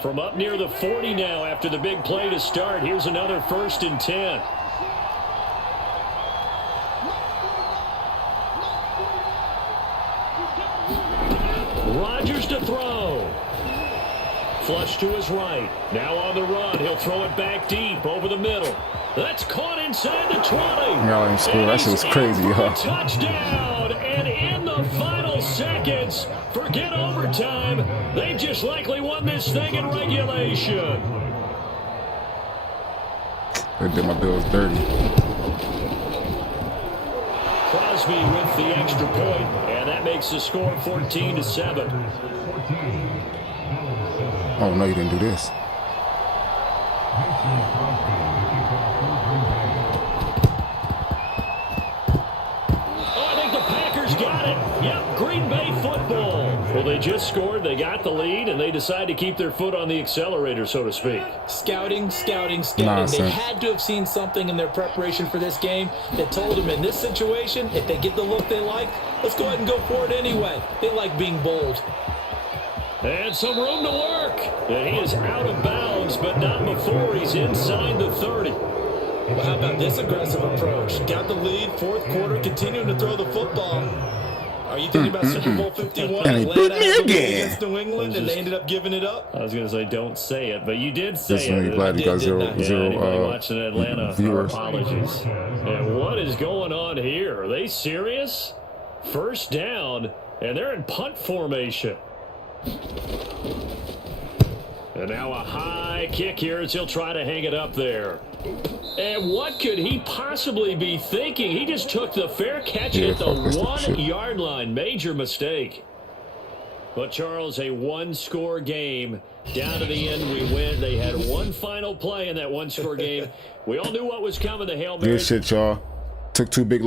From up near the 40 now after the big play to start, here's another 1st and 10. Rodgers to throw. Flush to his right. Now on the run. He'll throw it back deep over the middle. That's caught inside the 20. Y'all in school. That shit was crazy, huh? Touchdown. And in the final seconds, forget overtime. They just likely won this thing in regulation. They did my Bills dirty. Crosby with the extra point, and that makes the score 14-7. Oh, no, you didn't do this. Oh, I think the Packers got it. Yep, Green Bay football. Well, they just scored, they got the lead, and they decide to keep their foot on the accelerator, so to speak. Scouting. Nonsense. They had to have seen something in their preparation for this game that told them in this situation, if they get the look they like, let's go ahead and go for it anyway. They like being bold. And some room to work. And he is out of bounds, but not before he's inside the 30. Well, how about this aggressive approach? Got the lead, fourth quarter, continuing to throw the football. Are you thinking about Super Bowl 51? And he beat me again. Against New England, and they ended up giving it up? I was going to say, don't say it, but you did say Just it. really glad you got zero watching Atlanta, viewers. Apologies. And what is going on here? Are they serious? First down, and they're in punt formation. And now a high kick here as he'll try to hang it up there. And what could he possibly be thinking? He just took the fair catch at the 1-yard line. Major mistake. But, Charles, a one-score game. Down to the end, we win. They had one final play in that one-score game. We all knew what was coming. The Hail Mary. Good shit, y'all. Took two big